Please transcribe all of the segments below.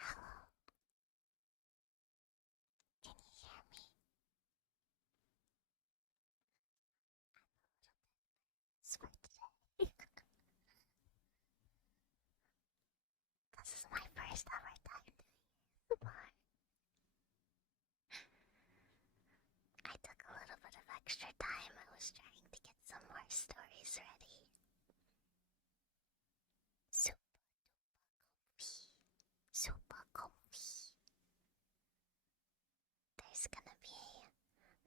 Hello. Can you hear me? It's for today. This is my first ever time doing ASMR. I took a little bit of extra time. I was trying to get some more stories ready. Super comfy. Super comfy. There's gonna be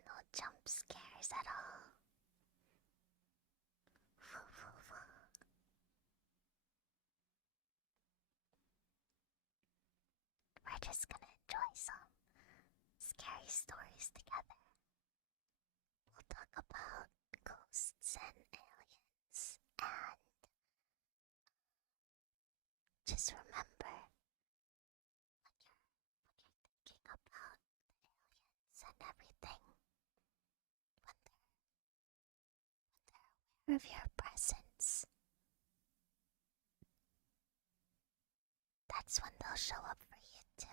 no jump scares at all. We're just gonna enjoy some scary stories together. We'll talk about ghosts and aliens, and just remember when you're thinking about aliens and everything, when they're aware of your presence, that's when they'll show up for you too.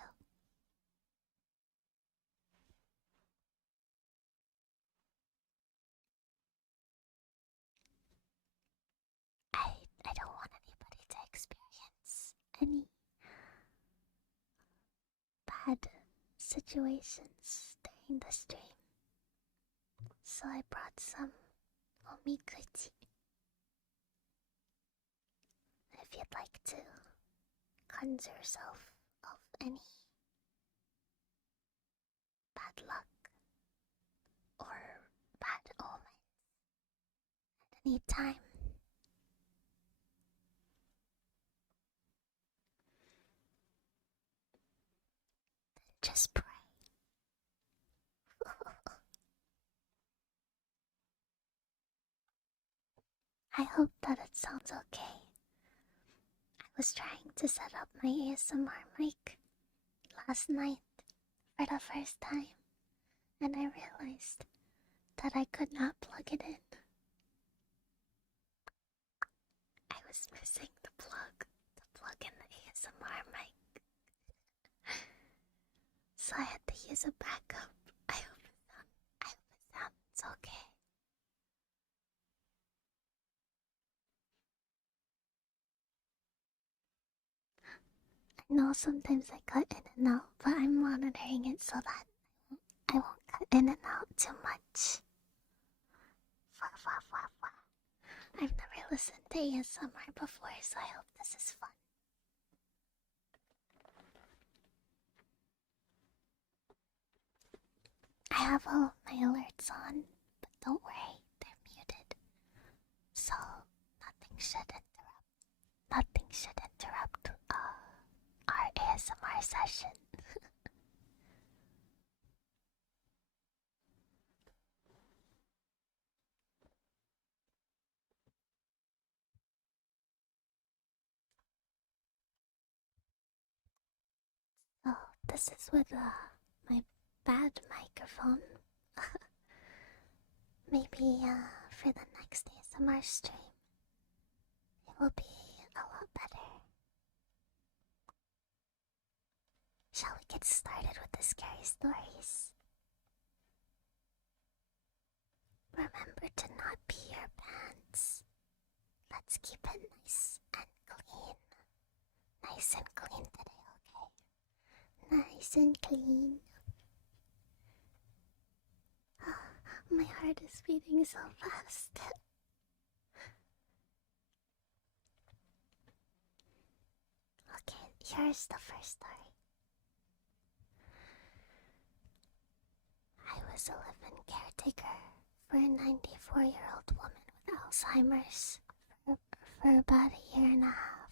I don't want anybody to experience any bad situations during the stream, so I brought some omikuji. If you'd like to cleanse yourself of any bad luck or bad omens at any time, then just pray. I hope that it sounds okay. I was trying to set up my ASMR mic last night for the first time, and I realized that I could not plug it in. I was missing the plug to plug in the ASMR mic. So I had to No, sometimes I cut in and out, but I'm monitoring it so that I won't cut in and out too much. Wah, wah, wah, wah. I've never listened to ASMR before, so I hope this is fun. I have all of my alerts on, but don't worry, they're muted. So nothing should interrupt our ASMR session. Oh, this is with my bad microphone. Maybe for the next ASMR stream, it will be a lot better. Shall we get started with the scary stories? Remember to not pee your pants. Let's keep it nice and clean. Nice and clean today, okay? Nice and clean. My heart is beating so fast. Okay, here's the first story. I was a live-in caretaker for a 94-year-old woman with Alzheimer's for about a year and a half.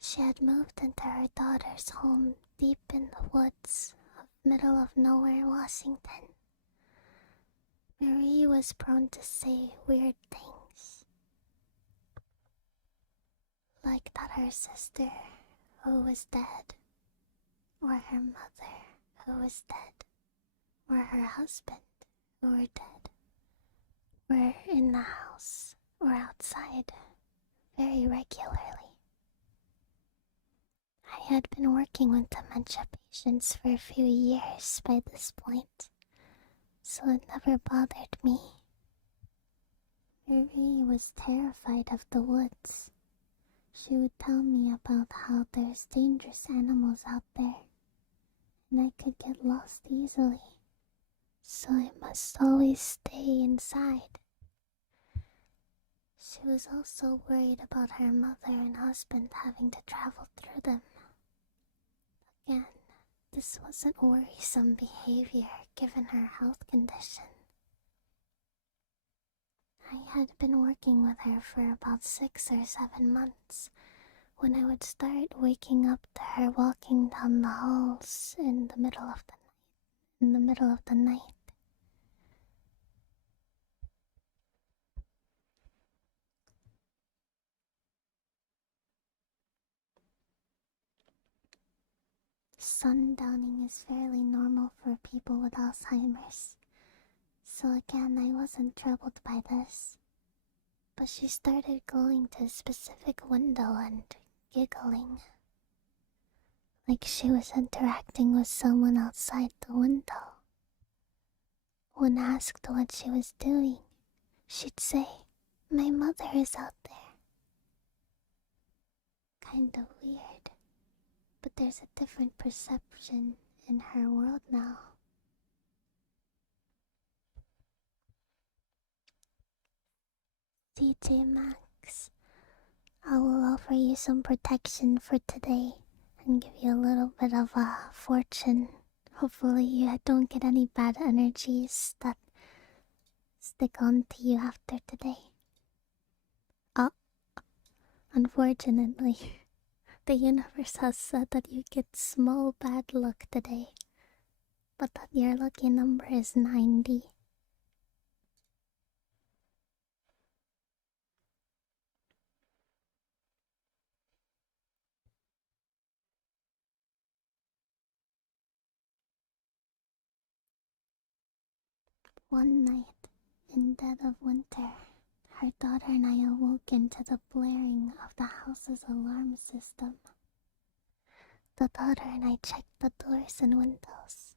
She had moved into her daughter's home deep in the woods of middle of nowhere Washington. Marie was prone to say weird things, like that her sister, who was dead, or her mother, who was dead, or her husband, who were dead, were in the house or outside very regularly. I had been working with dementia patients for a few years by this point, so it never bothered me. Marie was terrified of the woods. She would tell me about how there's dangerous animals out there, and I could get lost easily, so I must always stay inside. She was also worried about her mother and husband having to travel through them. Again, this wasn't worrisome behavior given her health condition. I had been working with her for about 6 or 7 months when I would start waking up to her walking down the halls in the middle of the night. Sundowning is fairly normal for people with Alzheimer's, so again I wasn't troubled by this. But she started going to a specific window and giggling, like she was interacting with someone outside the window. When asked what she was doing, she'd say, "My mother is out there." Kinda weird, but there's a different perception in her world now. DJ Max, I will offer you some protection for today and give you a little bit of a fortune. Hopefully you don't get any bad energies that stick on to you after today. Unfortunately, the universe has said that you get small bad luck today, but that your lucky number is 90. One night, in dead of winter, her daughter and I awoke into the blaring of the house's alarm system. The daughter and I checked the doors and windows,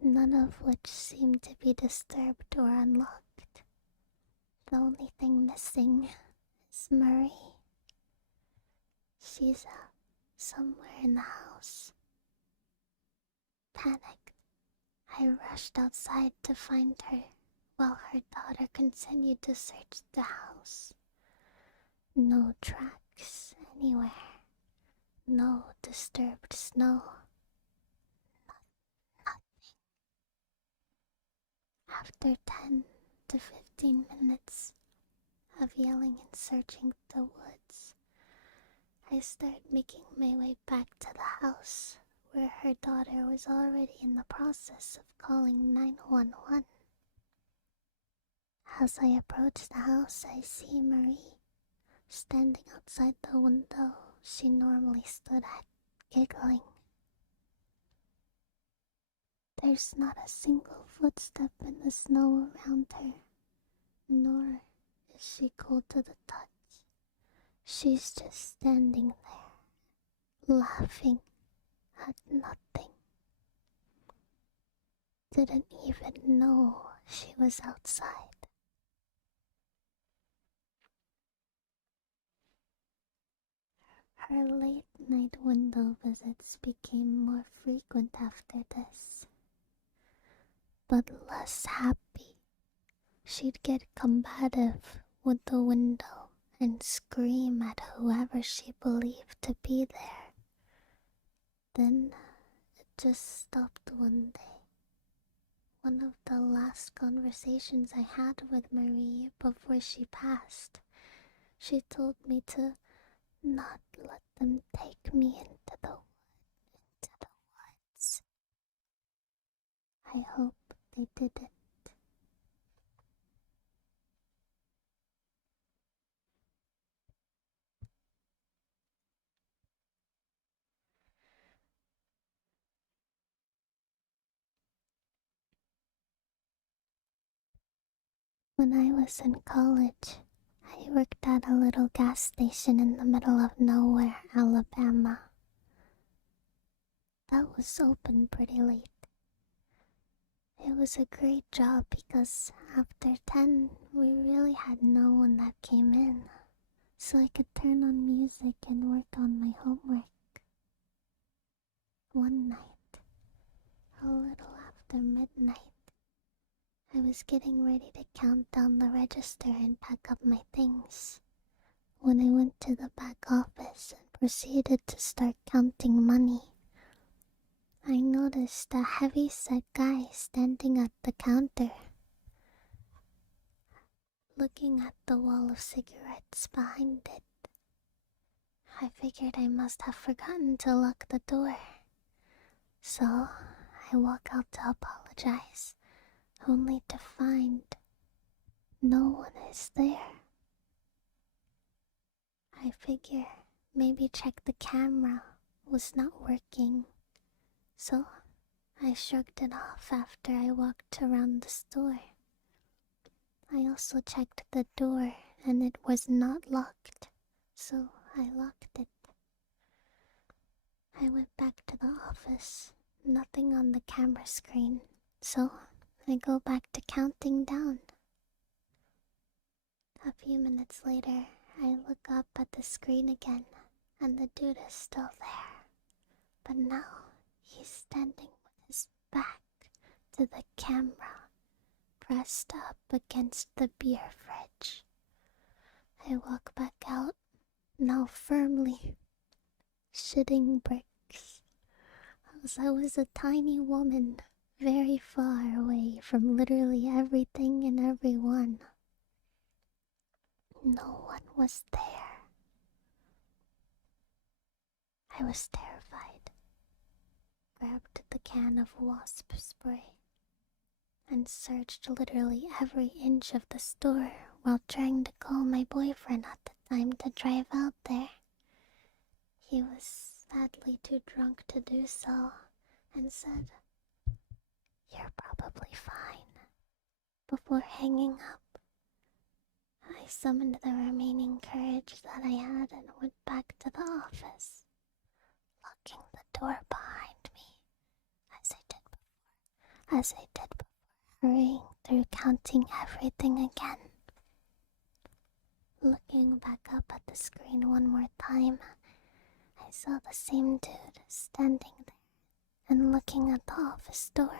none of which seemed to be disturbed or unlocked. The only thing missing is Marie. She's somewhere in the house. Panicked, I rushed outside to find her while her daughter continued to search the house. No tracks anywhere. No disturbed snow. Nothing. After 10 to 15 minutes of yelling and searching the woods, I started making my way back to the house, where her daughter was already in the process of calling 911. As I approach the house, I see Marie standing outside the window she normally stood at, giggling. There's not a single footstep in the snow around her, nor is she cold to the touch. She's just standing there, laughing at nothing. Didn't even know she was outside. Her late night window visits became more frequent after this, but less happy. She'd get combative with the window and scream at whoever she believed to be there. Then it just stopped one day. One of the last conversations I had with Marie before she passed, she told me to not let them take me into the woods. I hope they didn't. When I was in college, I worked at a little gas station in the middle of nowhere, Alabama. That was open pretty late. It was a great job because after 10, we really had no one that came in, so I could turn on music and work on my homework. One night, a little after midnight, I was getting ready to count down the register and pack up my things when I went to the back office and proceeded to start counting money. I noticed a heavy-set guy standing at the counter, looking at the wall of cigarettes behind it. I figured I must have forgotten to lock the door, so I walk out to apologize, only to find no one is there. I figure maybe check the camera was not working, so I shrugged it off after I walked around the store. I also checked the door and it was not locked, so I locked it. I went back to the office, nothing on the camera screen, so I go back to counting down. A few minutes later, I look up at the screen again, and the dude is still there. But now, he's standing with his back to the camera, pressed up against the beer fridge. I walk back out, now firmly shitting bricks, as I was a tiny woman, very far away from literally everything and everyone. No one was there. I was terrified, grabbed the can of wasp spray, and searched literally every inch of the store while trying to call my boyfriend at the time to drive out there. He was sadly too drunk to do so and said, "You're probably fine," before hanging up. I summoned the remaining courage that I had and went back to the office, locking the door behind me as I did before, hurrying through counting everything again. Looking back up at the screen one more time, I I saw the same dude standing there and looking at the office door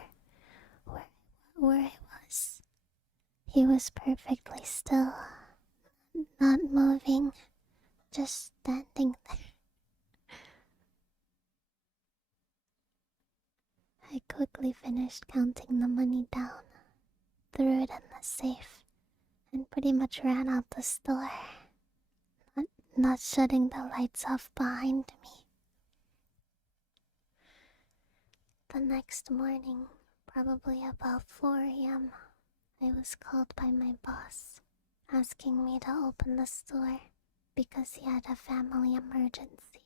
where I was. He was perfectly still, not moving, just standing there. I quickly finished counting the money down, threw it in the safe, and pretty much ran out the store, not shutting the lights off behind me. The next morning, probably about 4 a.m., I was called by my boss, asking me to open the store because he had a family emergency.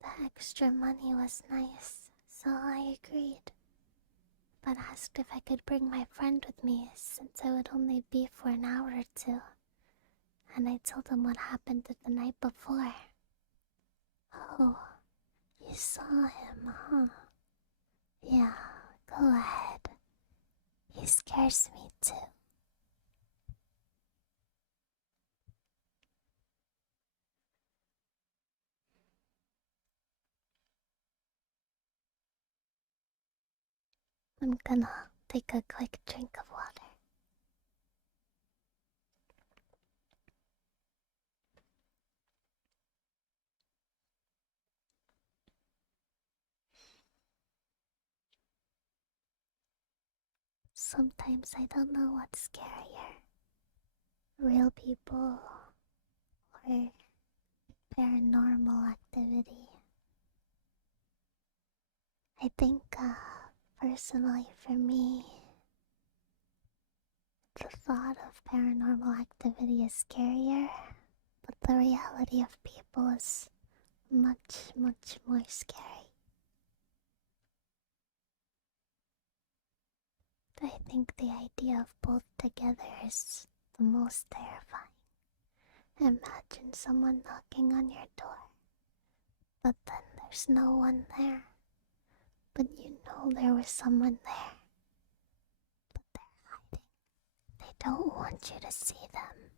The extra money was nice, so I agreed, but asked if I could bring my friend with me since I would only be for an hour or two, and I told him what happened the night before. Oh, you saw him, huh? Yeah, go ahead. He scares me too. I'm gonna take a quick drink of water. Sometimes I don't know what's scarier, real people or paranormal activity. I think, personally for me, the thought of paranormal activity is scarier, but the reality of people is much, much more scary. I think the idea of both together is the most terrifying. Imagine someone knocking on your door, but then there's no one there. But you know there was someone there, but they're hiding. They don't want you to see them.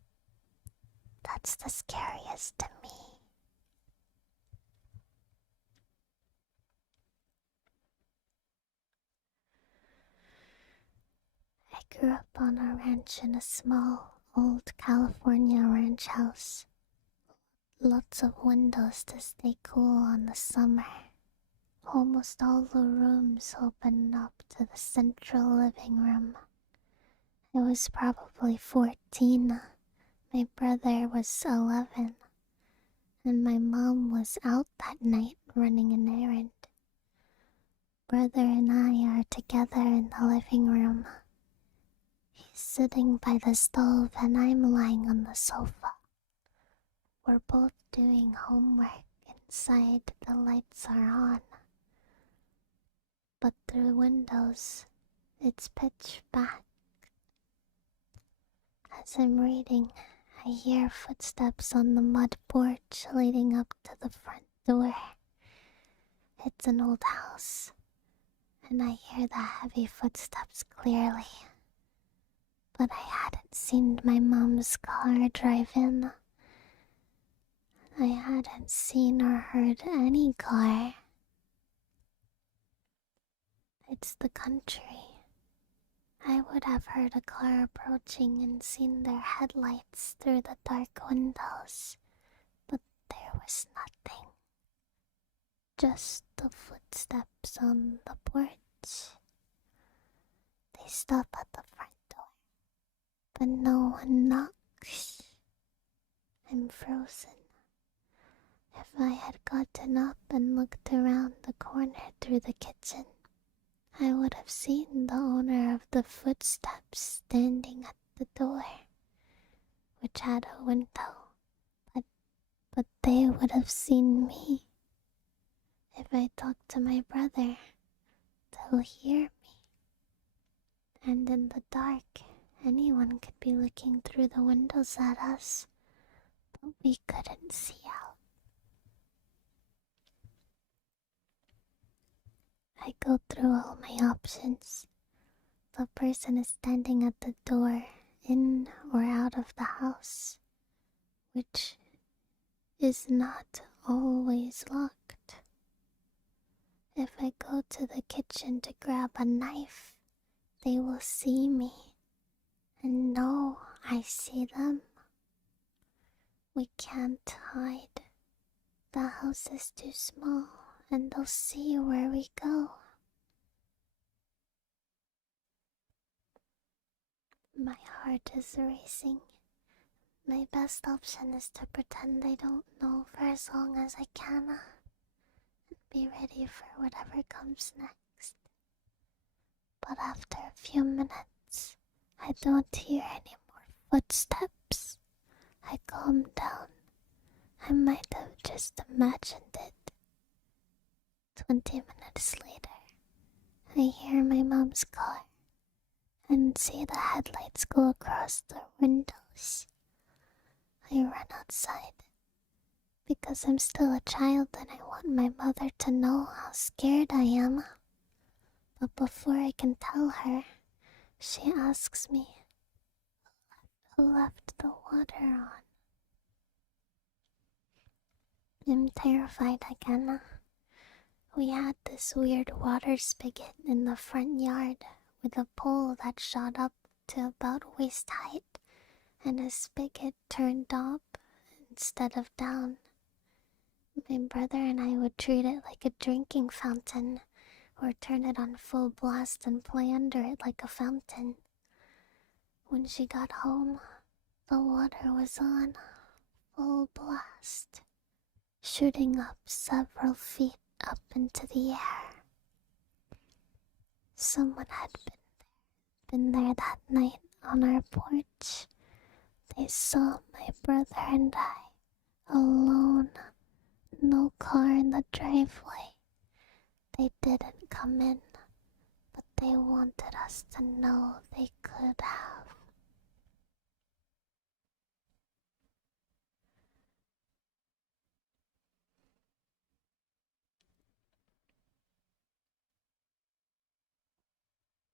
That's the scariest to me. I grew up on a ranch in a small, old California ranch house. Lots of windows to stay cool in the summer. Almost all the rooms opened up to the central living room. I was probably 14. My brother was 11. And my mom was out that night running an errand. Brother and I are together in the living room. He's sitting by the stove and I'm lying on the sofa. We're both doing homework inside, the lights are on. But through windows, it's pitch black. As I'm reading, I hear footsteps on the mud porch leading up to the front door. It's an old house, and I hear the heavy footsteps clearly. But I hadn't seen my mom's car drive in. I hadn't seen or heard any car. It's the country. I would have heard a car approaching and seen their headlights through the dark windows, but there was nothing. Just the footsteps on the porch. They stop at the front door, but no one knocks. I'm frozen. If I had gotten up and looked around the corner through the kitchen, I would have seen the owner of the footsteps standing at the door, which had a window, but they would have seen me. If I talked to my brother, they'll hear me. And in the dark, anyone could be looking through the windows at us, but we couldn't see out. I go through all my options. The person is standing at the door, in or out of the house, which is not always locked. If I go to the kitchen to grab a knife, they will see me and know I see them. We can't hide. The house is too small and they'll see where we go. My heart is racing. My best option is to pretend I don't know for as long as I can and be ready for whatever comes next. But after a few minutes, I don't hear any more footsteps. I calm down. I might have just imagined it. 20 minutes later, I hear my mom's car and see the headlights go across the windows. I run outside because I'm still a child and I want my mother to know how scared I am. But before I can tell her, she asks me who left the water on. I'm terrified again. We had this weird water spigot in the front yard with a pole that shot up to about waist height and a spigot turned up instead of down. My brother and I would treat it like a drinking fountain or turn it on full blast and play under it like a fountain. When she got home, the water was on full blast, shooting up several feet up into the air. Someone had been there that night on our porch. They saw my brother and I alone, no car in the driveway. They didn't come in, but they wanted us to know they could have.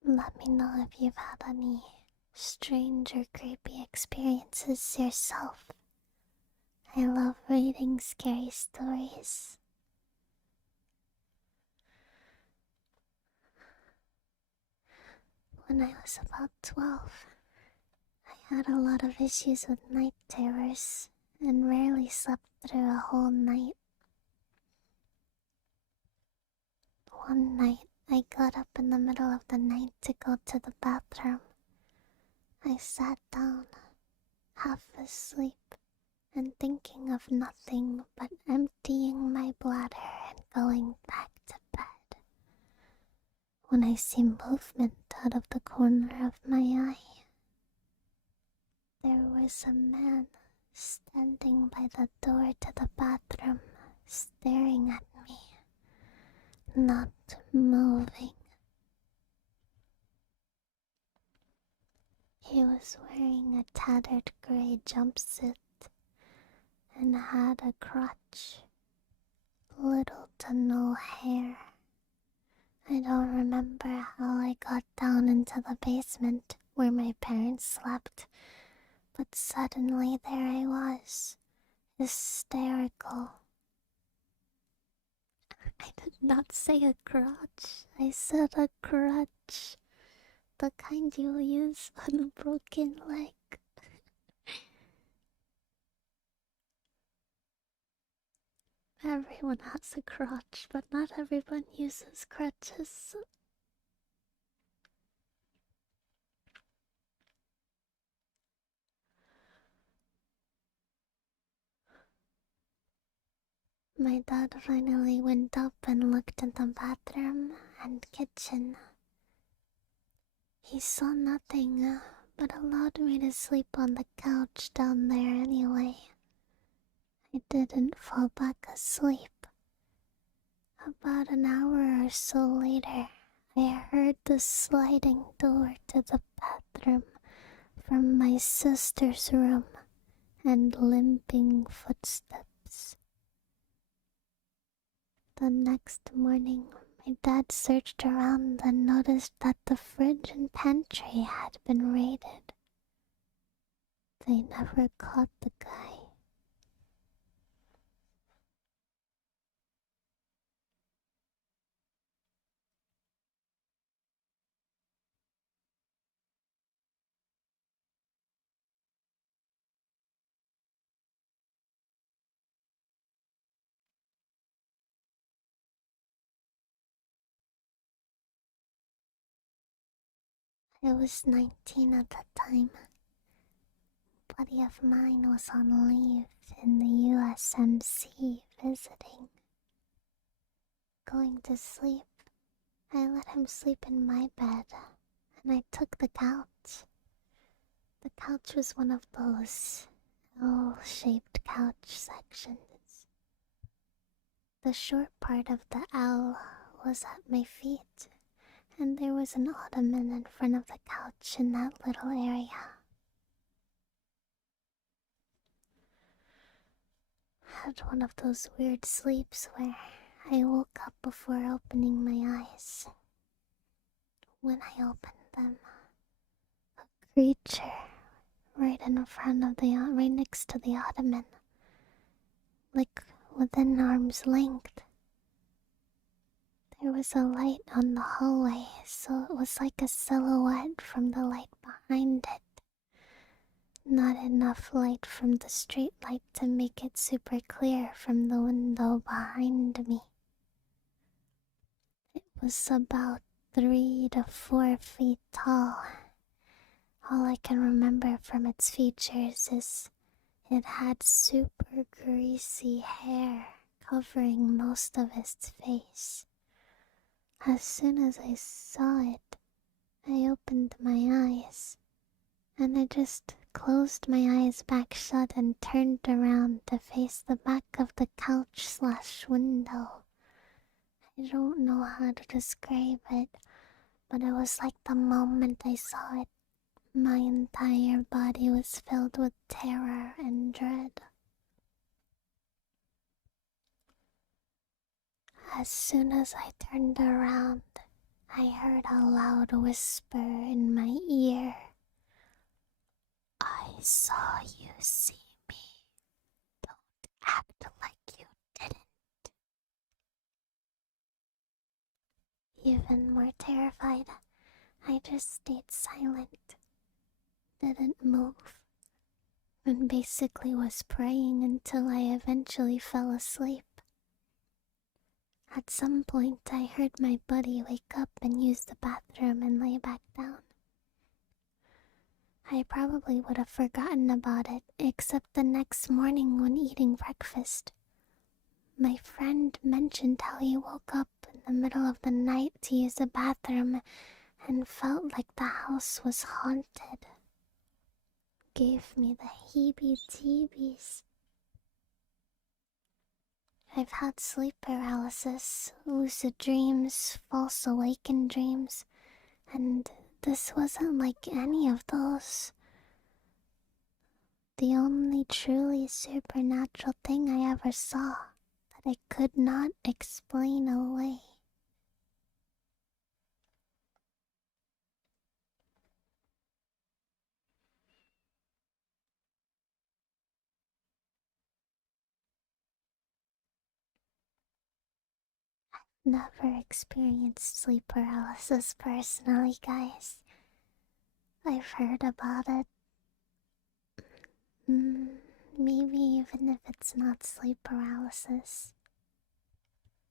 Let me know if you've had any strange or creepy experiences yourself. I love reading scary stories. When I was about 12, I had a lot of issues with night terrors and rarely slept through a whole night. One night, I got up in the middle of the night to go to the bathroom. I sat down, half asleep, and thinking of nothing but emptying my bladder and going back to bed, when I see movement out of the corner of my eye. There was a man standing by the door to the bathroom, staring at me, not moving. He was wearing a tattered gray jumpsuit and had a crotch, little to no hair. I don't remember how I got down into the basement where my parents slept, but suddenly there I was, hysterical. I did not say a crotch, I said a crutch, the kind you use on a broken leg. Everyone has a crotch, but not everyone uses crutches. My dad finally went up and looked in the bathroom and kitchen. He saw nothing, but allowed me to sleep on the couch down there anyway. I didn't fall back asleep. About an hour or so later, I heard the sliding door to the bathroom from my sister's room and limping footsteps. The next morning, my dad searched around and noticed that the fridge and pantry had been raided. They never caught the guy. I was 19 at the time. A buddy of mine was on leave in the USMC visiting. Going to sleep, I let him sleep in my bed, and I took the couch. The couch was one of those L-shaped couch sections. The short part of the L was at my feet, and there was an ottoman in front of the couch in that little area. Had one of those weird sleeps where I woke up before opening my eyes. When I opened them, a creature right in front of right next to the ottoman, like within arm's length. There was a light on the hallway, so it was like a silhouette from the light behind it. Not enough light from the street light to make it super clear from the window behind me. It was about 3 to 4 feet tall. All I can remember from its features is it had super greasy hair covering most of its face. As soon as I saw it, I opened my eyes, and I just closed my eyes back shut and turned around to face the back of the couch/window. I don't know how to describe it, but it was like the moment I saw it, my entire body was filled with terror and dread. As soon as I turned around, I heard a loud whisper in my ear. I saw you see me. Don't act like you didn't. Even more terrified, I just stayed silent, didn't move, and basically was praying until I eventually fell asleep. At some point, I heard my buddy wake up and use the bathroom and lay back down. I probably would have forgotten about it, except the next morning when eating breakfast. My friend mentioned how he woke up in the middle of the night to use the bathroom and felt like the house was haunted. Gave me the heebie-jeebies. I've had sleep paralysis, lucid dreams, false awakened dreams, and this wasn't like any of those. The only truly supernatural thing I ever saw that I could not explain away. Never experienced sleep paralysis personally, guys. I've heard about it. Maybe even if it's not sleep paralysis.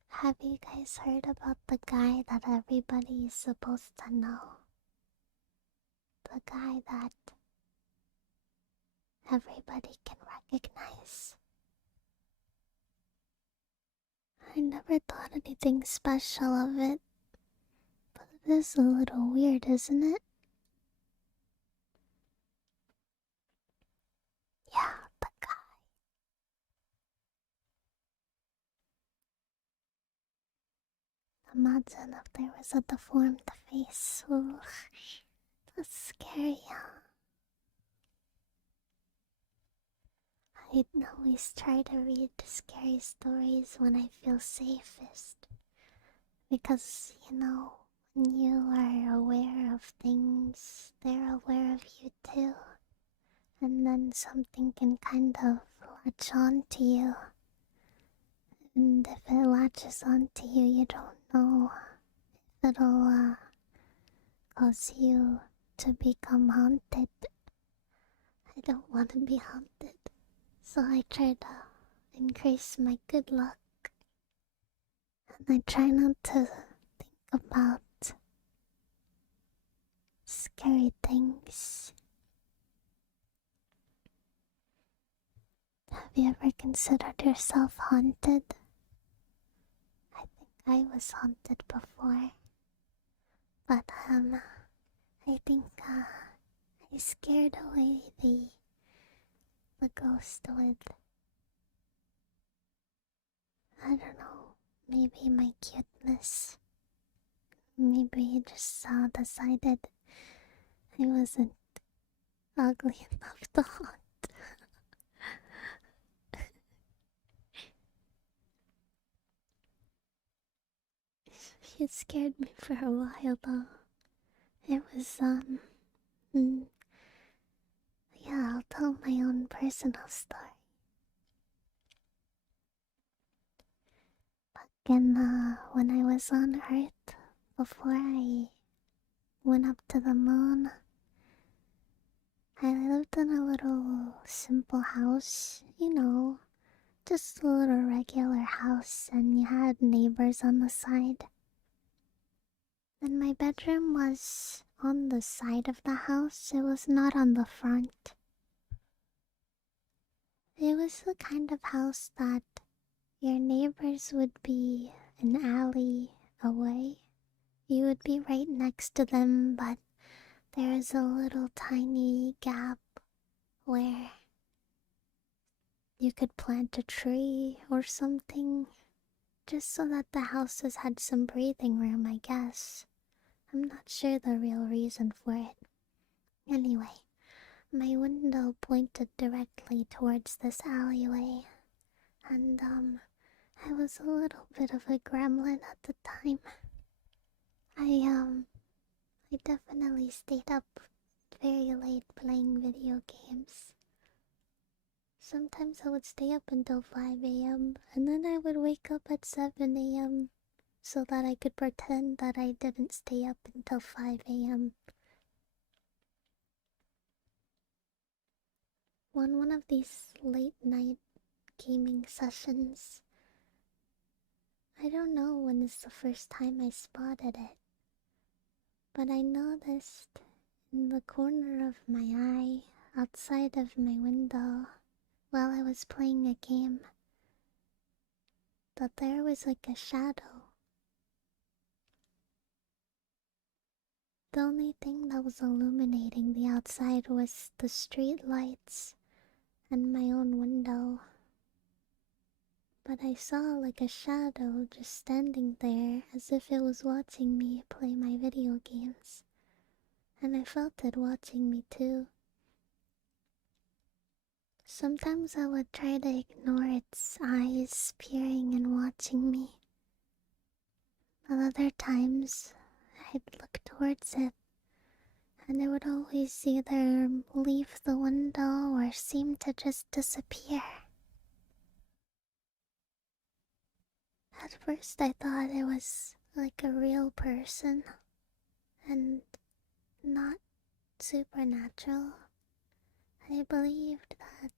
Have you guys heard about the guy that everybody is supposed to know? The guy that everybody can recognize. I never thought anything special of it, but it is a little weird, isn't it? Yeah, the guy. Imagine if there was a deformed face. Ooh, that's scary, huh? I'd always try to read scary stories when I feel safest. Because, when you are aware of things, they're aware of you too. And then something can kind of latch on to you. And if it latches onto you, you don't know if it'll cause you to become haunted. I don't want to be haunted, so I try to increase my good luck. And I try not to think about scary things. Have you ever considered yourself haunted? I think I was haunted before, but I think I scared away the ghost with, I don't know, maybe my cuteness. Maybe he just decided I wasn't ugly enough to haunt. He scared me for a while though. It was mm, yeah, I'll tell my own personal story. And when I was on Earth, before I went up to the moon, I lived in a little simple house, just a little regular house, and you had neighbors on the side. And my bedroom was on the side of the house, it was not on the front. It was the kind of house that your neighbors would be an alley away. You would be right next to them, but there's a little tiny gap where you could plant a tree or something, just so that the houses had some breathing room, I guess. I'm not sure the real reason for it. Anyway, my window pointed directly towards this alleyway, and I was a little bit of a gremlin at the time. I definitely stayed up very late playing video games. Sometimes I would stay up until 5 a.m. and then I would wake up at 7 a.m. so that I could pretend that I didn't stay up until 5 a.m. On one of these late night gaming sessions, I don't know when is the first time I spotted it, but I noticed in the corner of my eye, outside of my window, while I was playing a game, that there was like a shadow. The only thing that was illuminating the outside was the street lights and my own window. But I saw like a shadow just standing there as if it was watching me play my video games. And I felt it watching me too. Sometimes I would try to ignore its eyes peering and watching me. But other times, I'd look towards it, and it would always either leave the window or seem to just disappear. At first, I thought it was like a real person and not supernatural. I believed that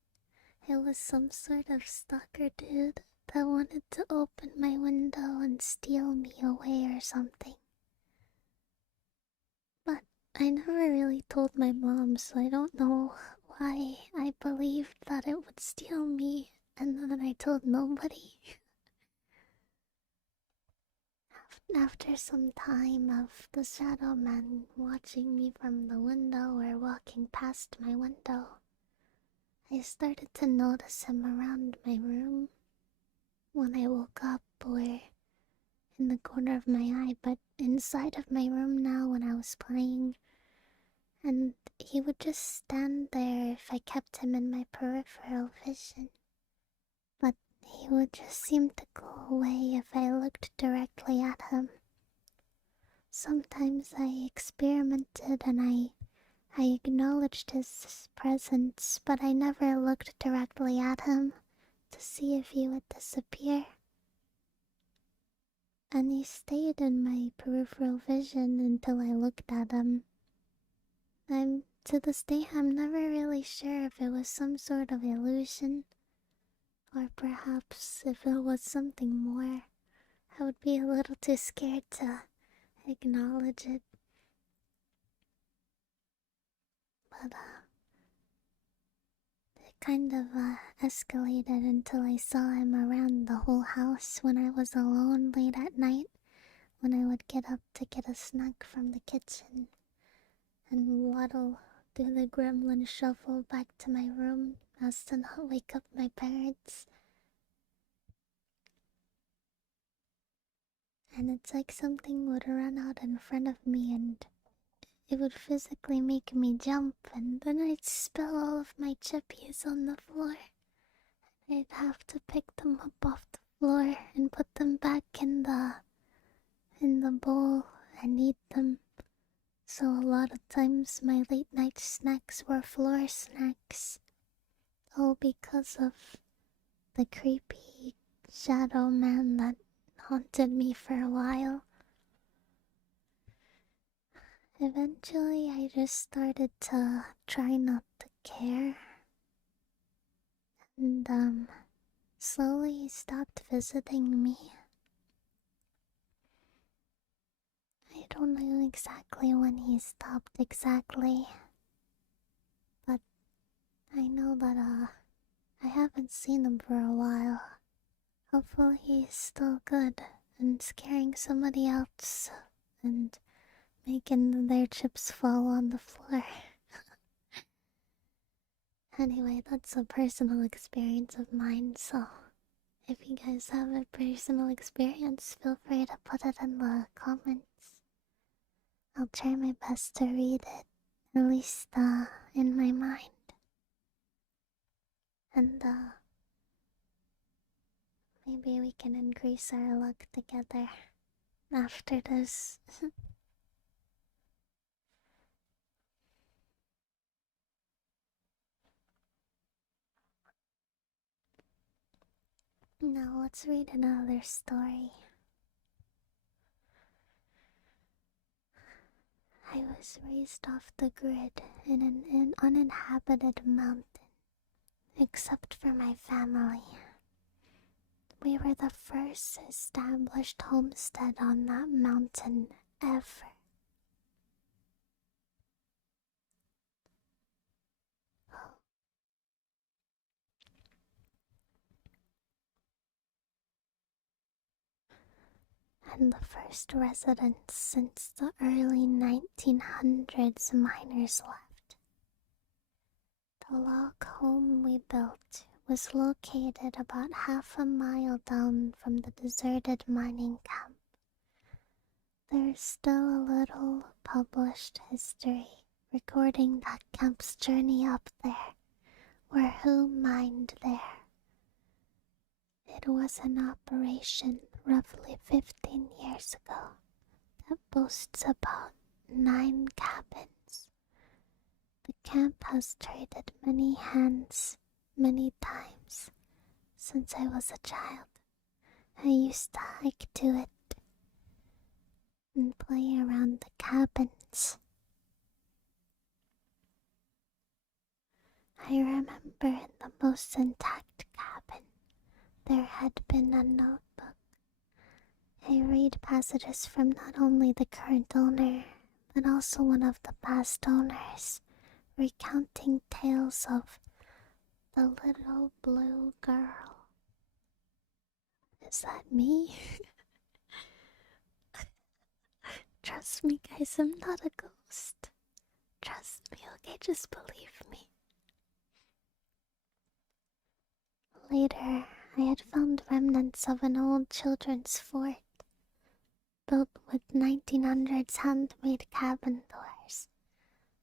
it was some sort of stalker dude that wanted to open my window and steal me away or something. But I never really told my mom, so I don't know why I believed that it would steal me, and then I told nobody. After some time of the shadow man watching me from the window or walking past my window, I started to notice him around my room when I woke up or in the corner of my eye, but inside of my room now when I was playing. And he would just stand there if I kept him in my peripheral vision. But he would just seem to go away if I looked directly at him. Sometimes I experimented and I acknowledged his presence, but I never looked directly at him to see if he would disappear. And he stayed in my peripheral vision until I looked at him. To this day, I'm never really sure if it was some sort of illusion, or perhaps if it was something more. I would be a little too scared to acknowledge it. but it kind of escalated until I saw him around the whole house when I was alone late at night, when I would get up to get a snack from the kitchen and waddle through the gremlin shuffle back to my room as to not wake up my parents. And it's like something would run out in front of me and it would physically make me jump, and then I'd spill all of my chippies on the floor. I'd have to pick them up off the floor and put them back in the bowl and eat them. So a lot of times my late night snacks were floor snacks. All because of the creepy shadow man that haunted me for a while. Eventually, I just started to try not to care. And slowly he stopped visiting me. I don't know exactly when he stopped exactly, but I know that I haven't seen him for a while. Hopefully he's still good and scaring somebody else and making their chips fall on the floor. Anyway, that's a personal experience of mine, so if you guys have a personal experience, feel free to put it in the comments. I'll try my best to read it, at least in my mind. And maybe we can increase our luck together after this. Now let's read another story. I was raised off the grid in an uninhabited mountain, except for my family. We were the first established homestead on that mountain ever. And the first residents since the early 1900s miners left. The log home we built was located about half a mile down from the deserted mining camp. There's still a little published history recording that camp's journey up there, or who mined there. It was an operation roughly 15 years ago that boasts about 9 cabins. The camp has traded many hands many times since I was a child. I used to hike to it and play around the cabins. I remember in the most intact cabin there had been a notebook. I read passages from not only the current owner, but also one of the past owners, recounting tales of the little blue girl. Is that me? Trust me, guys, I'm not a ghost. Trust me, okay? Just believe me. Later, I had found remnants of an old children's fort, built with 1900s handmade cabin doors,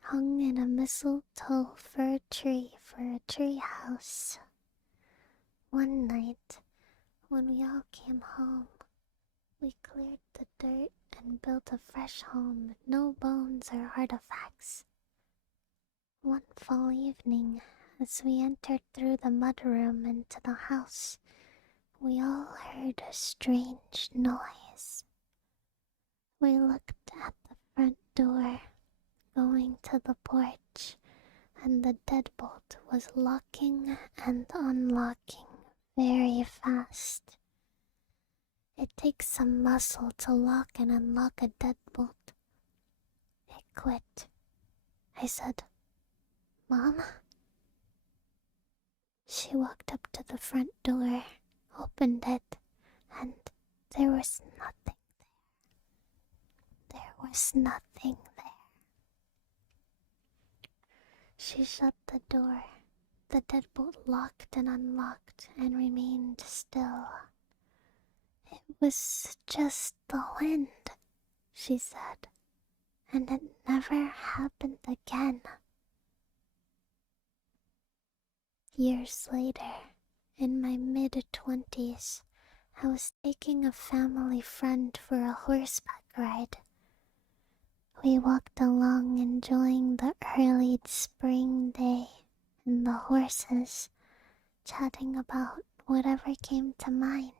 hung in a mistletoe fir tree for a tree house. One night, when we all came home, we cleared the dirt and built a fresh home with no bones or artifacts. One fall evening, as we entered through the mudroom into the house, we all heard a strange noise. We looked at the front door, going to the porch, and the deadbolt was locking and unlocking very fast. It takes some muscle to lock and unlock a deadbolt. It quit, I said. Mom? She walked up to the front door, opened it, and there was nothing. There was nothing there. She shut the door. The deadbolt locked and unlocked and remained still. It was just the wind, she said, and it never happened again. Years later, in my mid-20s, I was taking a family friend for a horseback ride. We walked along enjoying the early spring day and the horses, chatting about whatever came to mind.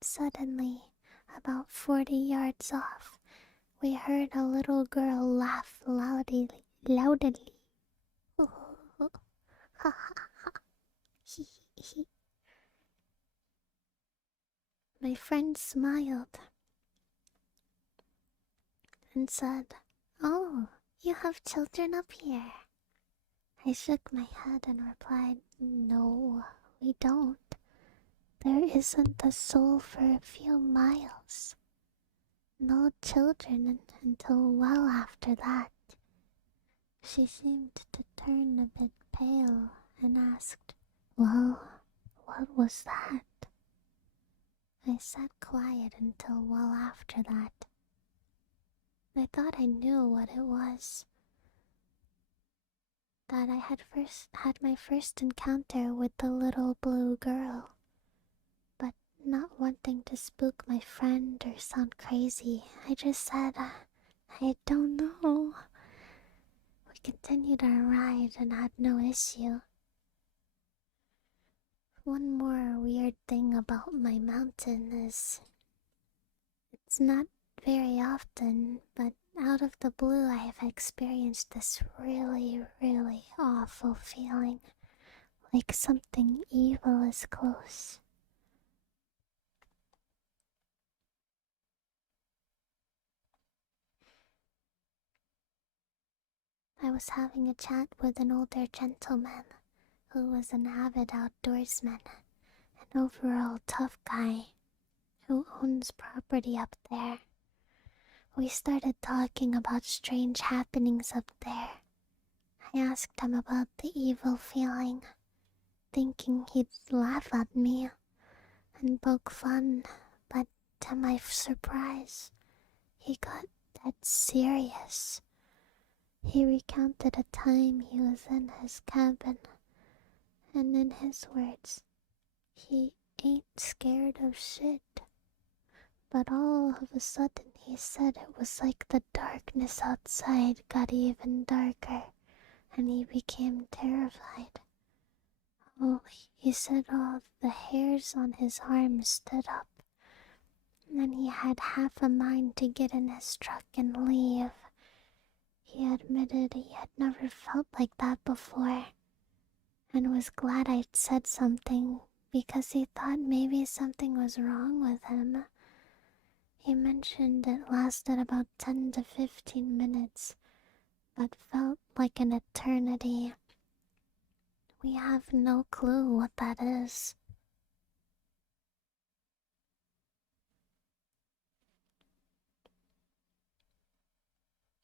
Suddenly, about 40 yards off, we heard a little girl laugh loudly. Ha ha ha. He he. My friend smiled and said, "Oh, you have children up here." I shook my head and replied, "No, we don't. There isn't a soul for a few miles. No children until well after that." She seemed to turn a bit pale and asked, "Well, what was that?" I sat quiet until well after that. I thought I knew what it was. That I had my first encounter with the little blue girl. But not wanting to spook my friend or sound crazy, I just said, "I don't know." We continued our ride and had no issue. One more weird thing about my mountain is it's not very often, but out of the blue I have experienced this really, really awful feeling, like something evil is close. I was having a chat with an older gentleman who was an avid outdoorsman, an overall tough guy who owns property up there. We started talking about strange happenings up there. I asked him about the evil feeling, thinking he'd laugh at me and poke fun, but to my surprise, he got dead serious. He recounted a time he was in his cabin, and in his words, he ain't scared of shit. But all of a sudden he said it was like the darkness outside got even darker, and he became terrified. Oh, he said all the hairs on his arms stood up, and he had half a mind to get in his truck and leave. He admitted he had never felt like that before, and was glad I'd said something because he thought maybe something was wrong with him. He mentioned it lasted about 10 to 15 minutes, but felt like an eternity. We have no clue what that is.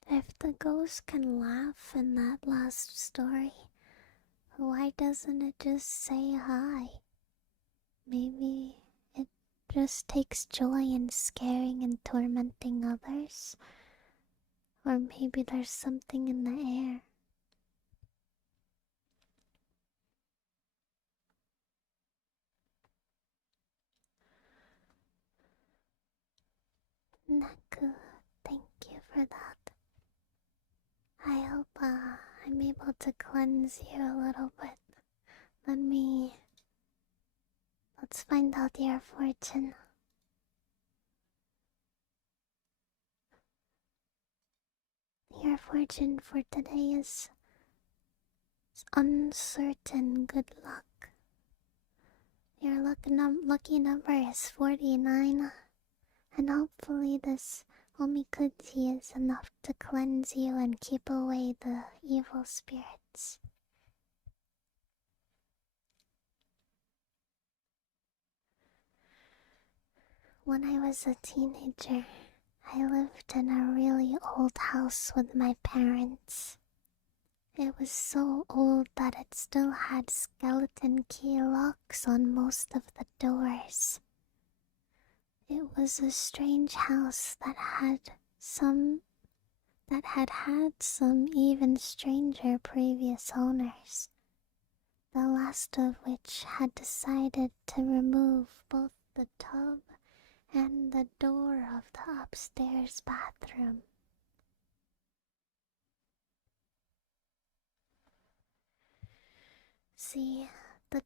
If the ghost can laugh in that last story, why doesn't it just say hi? Maybe it just takes joy in scaring and tormenting others. Or maybe there's something in the air. Naku, thank you for that. I hope I'm able to cleanse you a little bit. Let's find out your fortune. Your fortune for today is uncertain good luck. Your lucky number is 49, and hopefully this Omikuji is enough to cleanse you and keep away the evil spirits. When I was a teenager, I lived in a really old house with my parents. It was so old that it still had skeleton key locks on most of the doors. It was a strange house that had some even stranger previous owners, the last of which had decided to remove both the tub and the door of the upstairs bathroom. See, the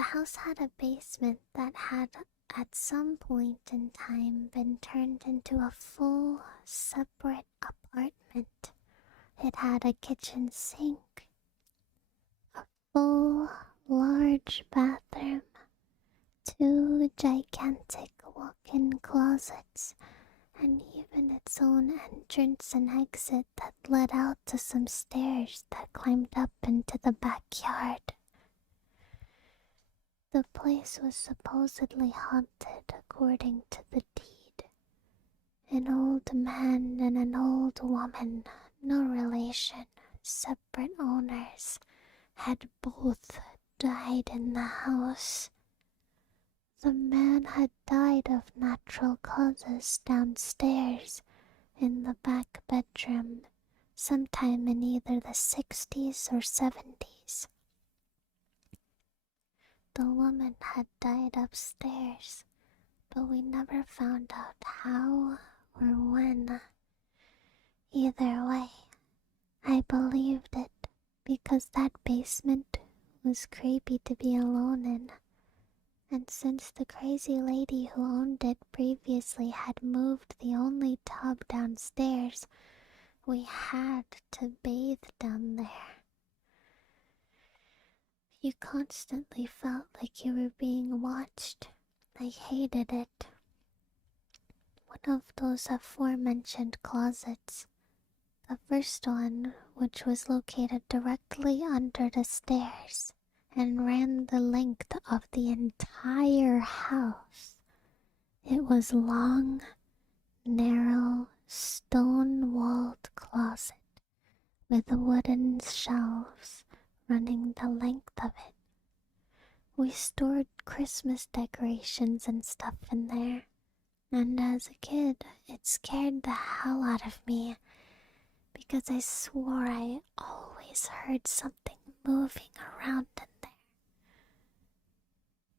house had a basement that had at some point in time been turned into a full separate apartment. It had a kitchen sink, a full large bathroom, two gigantic walk-in closets, and even its own entrance and exit that led out to some stairs that climbed up into the backyard. The place was supposedly haunted according to the deed. An old man and an old woman, no relation, separate owners, had both died in the house. The man had died of natural causes downstairs in the back bedroom sometime in either the 60s or 70s. The woman had died upstairs, but we never found out how or when. Either way, I believed it because that basement was creepy to be alone in. And since the crazy lady who owned it previously had moved the only tub downstairs, we had to bathe down there. You constantly felt like you were being watched. I hated it. One of those aforementioned closets, the first one, which was located directly under the stairs and ran the length of the entire house. It was long, narrow, stone-walled closet with wooden shelves running the length of it. We stored Christmas decorations and stuff in there, and as a kid, it scared the hell out of me because I swore I always heard something moving around in there.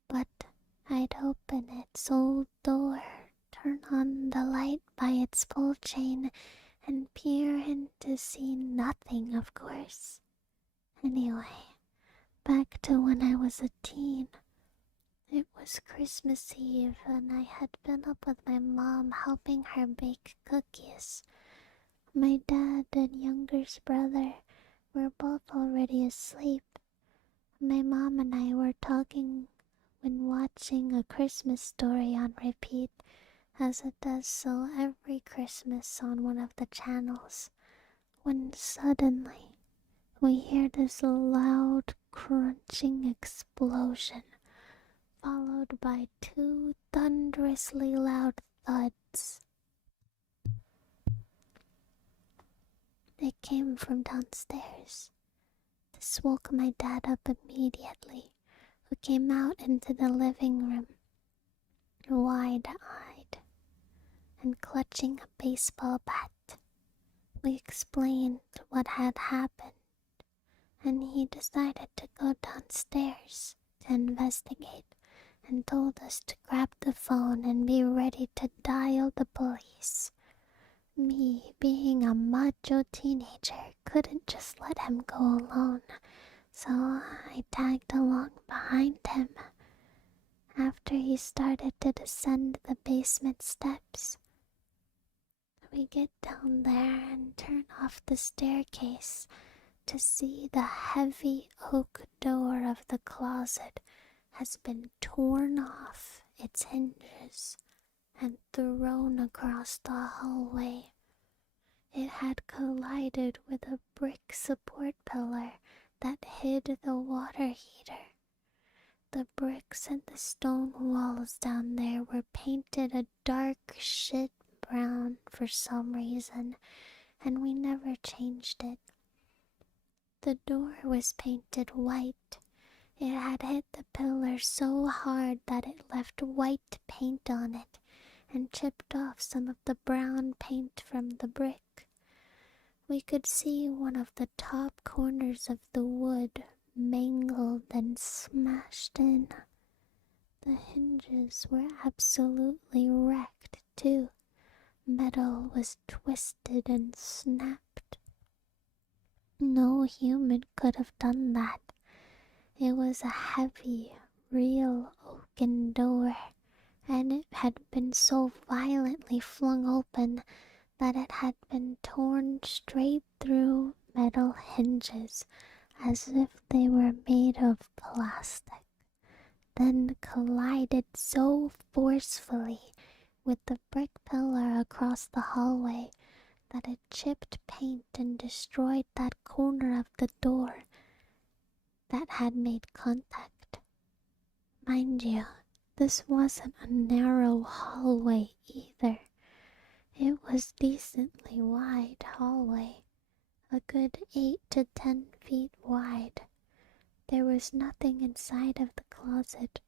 But I'd open its old door, turn on the light by its pull chain, and peer in to see nothing, of course. Anyway, back to when I was a teen. It was Christmas Eve, and I had been up with my mom helping her bake cookies. My dad and youngest brother were both already asleep. My mom and I were talking when watching A Christmas Story on repeat, as it does so every Christmas on one of the channels, when suddenly we hear this loud crunching explosion, followed by two thunderously loud thuds. They came from downstairs. This woke my dad up immediately, who came out into the living room, wide-eyed and clutching a baseball bat. We explained what had happened, and he decided to go downstairs to investigate and told us to grab the phone and be ready to dial the police. Me, being a macho teenager, couldn't just let him go alone, so I tagged along behind him. After he started to descend the basement steps, we get down there and turn off the staircase to see the heavy oak door of the closet has been torn off its hinges and thrown across the hallway. It had collided with a brick support pillar that hid the water heater. The bricks and the stone walls down there were painted a dark shit brown for some reason, and we never changed it. The door was painted white. It had hit the pillar so hard that it left white paint on it and chipped off some of the brown paint from the brick. We could see one of the top corners of the wood mangled and smashed in. The hinges were absolutely wrecked, too. Metal was twisted and snapped. No human could have done that. It was a heavy, real oaken door, and it had been so violently flung open that it had been torn straight through metal hinges as if they were made of plastic, then collided so forcefully with the brick pillar across the hallway that it chipped paint and destroyed that corner of the door that had made contact. Mind you, this wasn't a narrow hallway either. It was decently wide hallway, a good 8 to 10 feet wide. There was nothing inside of the closet,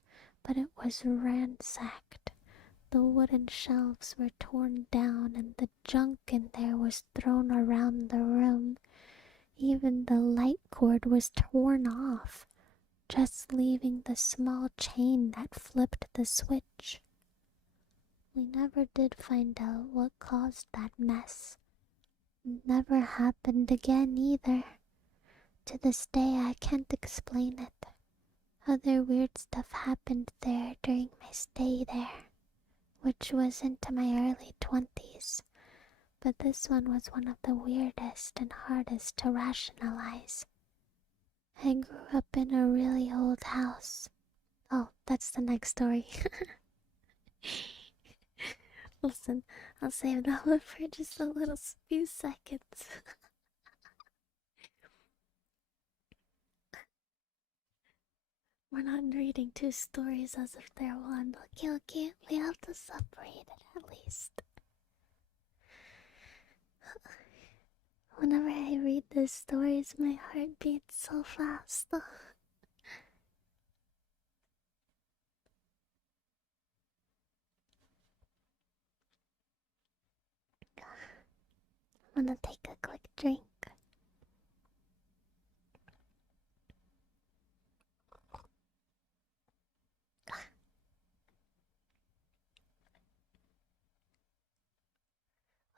but it was ransacked. The wooden shelves were torn down and the junk in there was thrown around the room. Even the light cord was torn off, just leaving the small chain that flipped the switch. We never did find out what caused that mess. Never happened again either. To this day I can't explain it. Other weird stuff happened there during my stay there, which was into my early 20s, but this one was one of the weirdest and hardest to rationalize. I grew up in a really old house. Oh, that's the next story. Listen, I'll save that one for just a little few seconds. We're not reading two stories as if they're one. Okay, we have to separate it at least. Whenever I read these stories, my heart beats so fast. I'm gonna take a quick drink.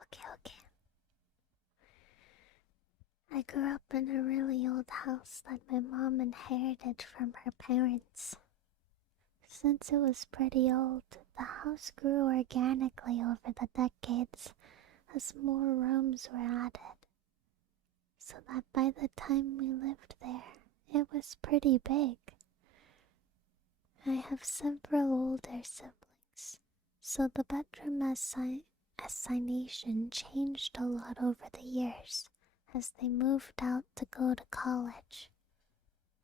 Okay. I grew up in a really old house that my mom inherited from her parents. Since it was pretty old, the house grew organically over the decades as more rooms were added, so that by the time we lived there, it was pretty big. I have several older siblings, so the bedroom assignation changed a lot over the years as they moved out to go to college.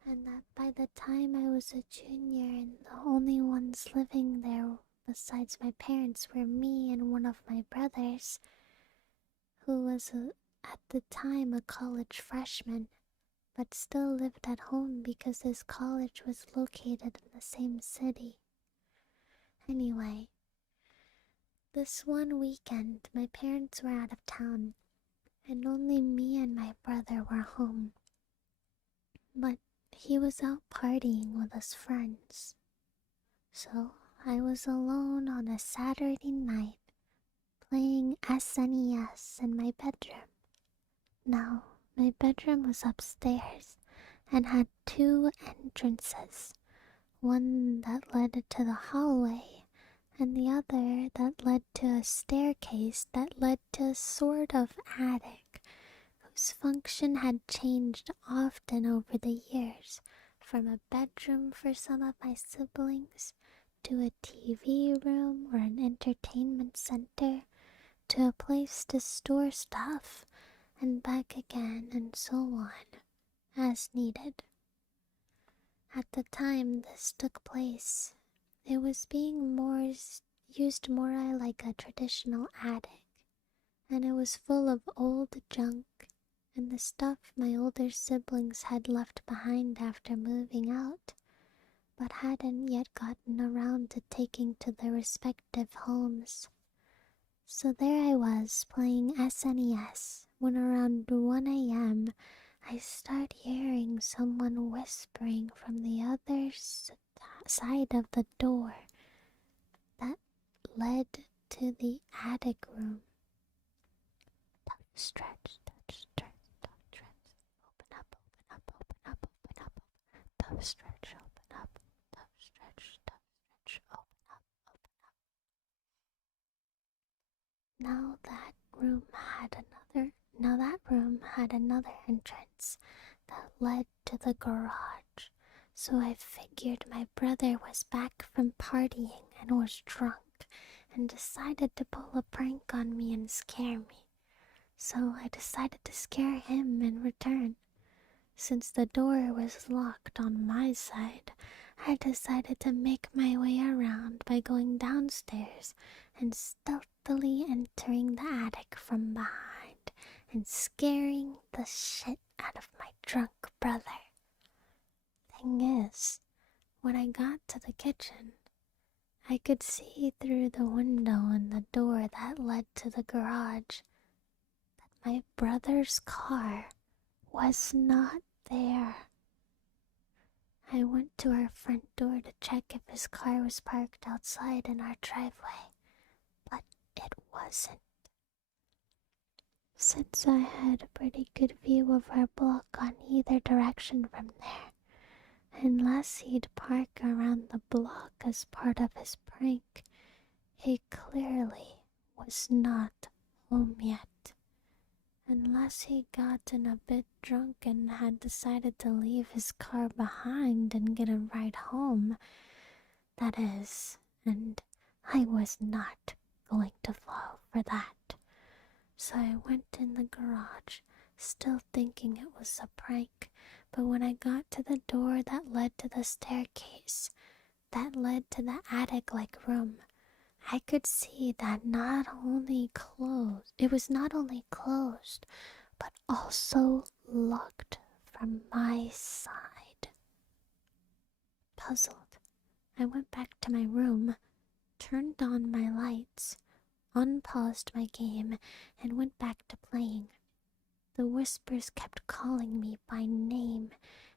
And that by the time I was a junior and the only ones living there besides my parents were me and one of my brothers, who was at the time a college freshman, but still lived at home because his college was located in the same city. Anyway, this one weekend my parents were out of town, and only me and my brother were home. But he was out partying with his friends. So I was alone on a Saturday night playing SNES in my bedroom. Now, my bedroom was upstairs and had two entrances, one that led to the hallway and the other that led to a staircase that led to a sort of attic whose function had changed often over the years, from a bedroom for some of my siblings to a TV room or an entertainment center to a place to store stuff and back again and so on as needed. At the time this took place, it was being used more like a traditional attic, and it was full of old junk and the stuff my older siblings had left behind after moving out, but hadn't yet gotten around to taking to their respective homes. So there I was playing SNES when around 1 a.m. I start hearing someone whispering from the other side of the door that led to the attic room. Tough stretch, tough stretch, tough stretch. Open up, open up, open up, open up. Tough stretch, open up. Tough stretch, open up, open up. Now that room had another entrance that led to the garage. So I figured my brother was back from partying and was drunk and decided to pull a prank on me and scare me. So I decided to scare him in return. Since the door was locked on my side, I decided to make my way around by going downstairs and stealthily entering the attic from behind and scaring the shit out of my drunk brother. Thing is, when I got to the kitchen, I could see through the window in the door that led to the garage that my brother's car was not there. I went to our front door to check if his car was parked outside in our driveway, but it wasn't. Since I had a pretty good view of our block on either direction from there, unless he'd park around the block as part of his prank, he clearly was not home yet. Unless he'd gotten a bit drunk and had decided to leave his car behind and get a ride home, that is, and I was not going to fall for that. So I went in the garage, still thinking it was a prank, but when I got to the door that led to the staircase, that led to the attic-like room, I could see that it was not only closed, but also locked from my side. Puzzled, I went back to my room, turned on my lights, unpaused my game, and went back to playing. The whispers kept calling me by name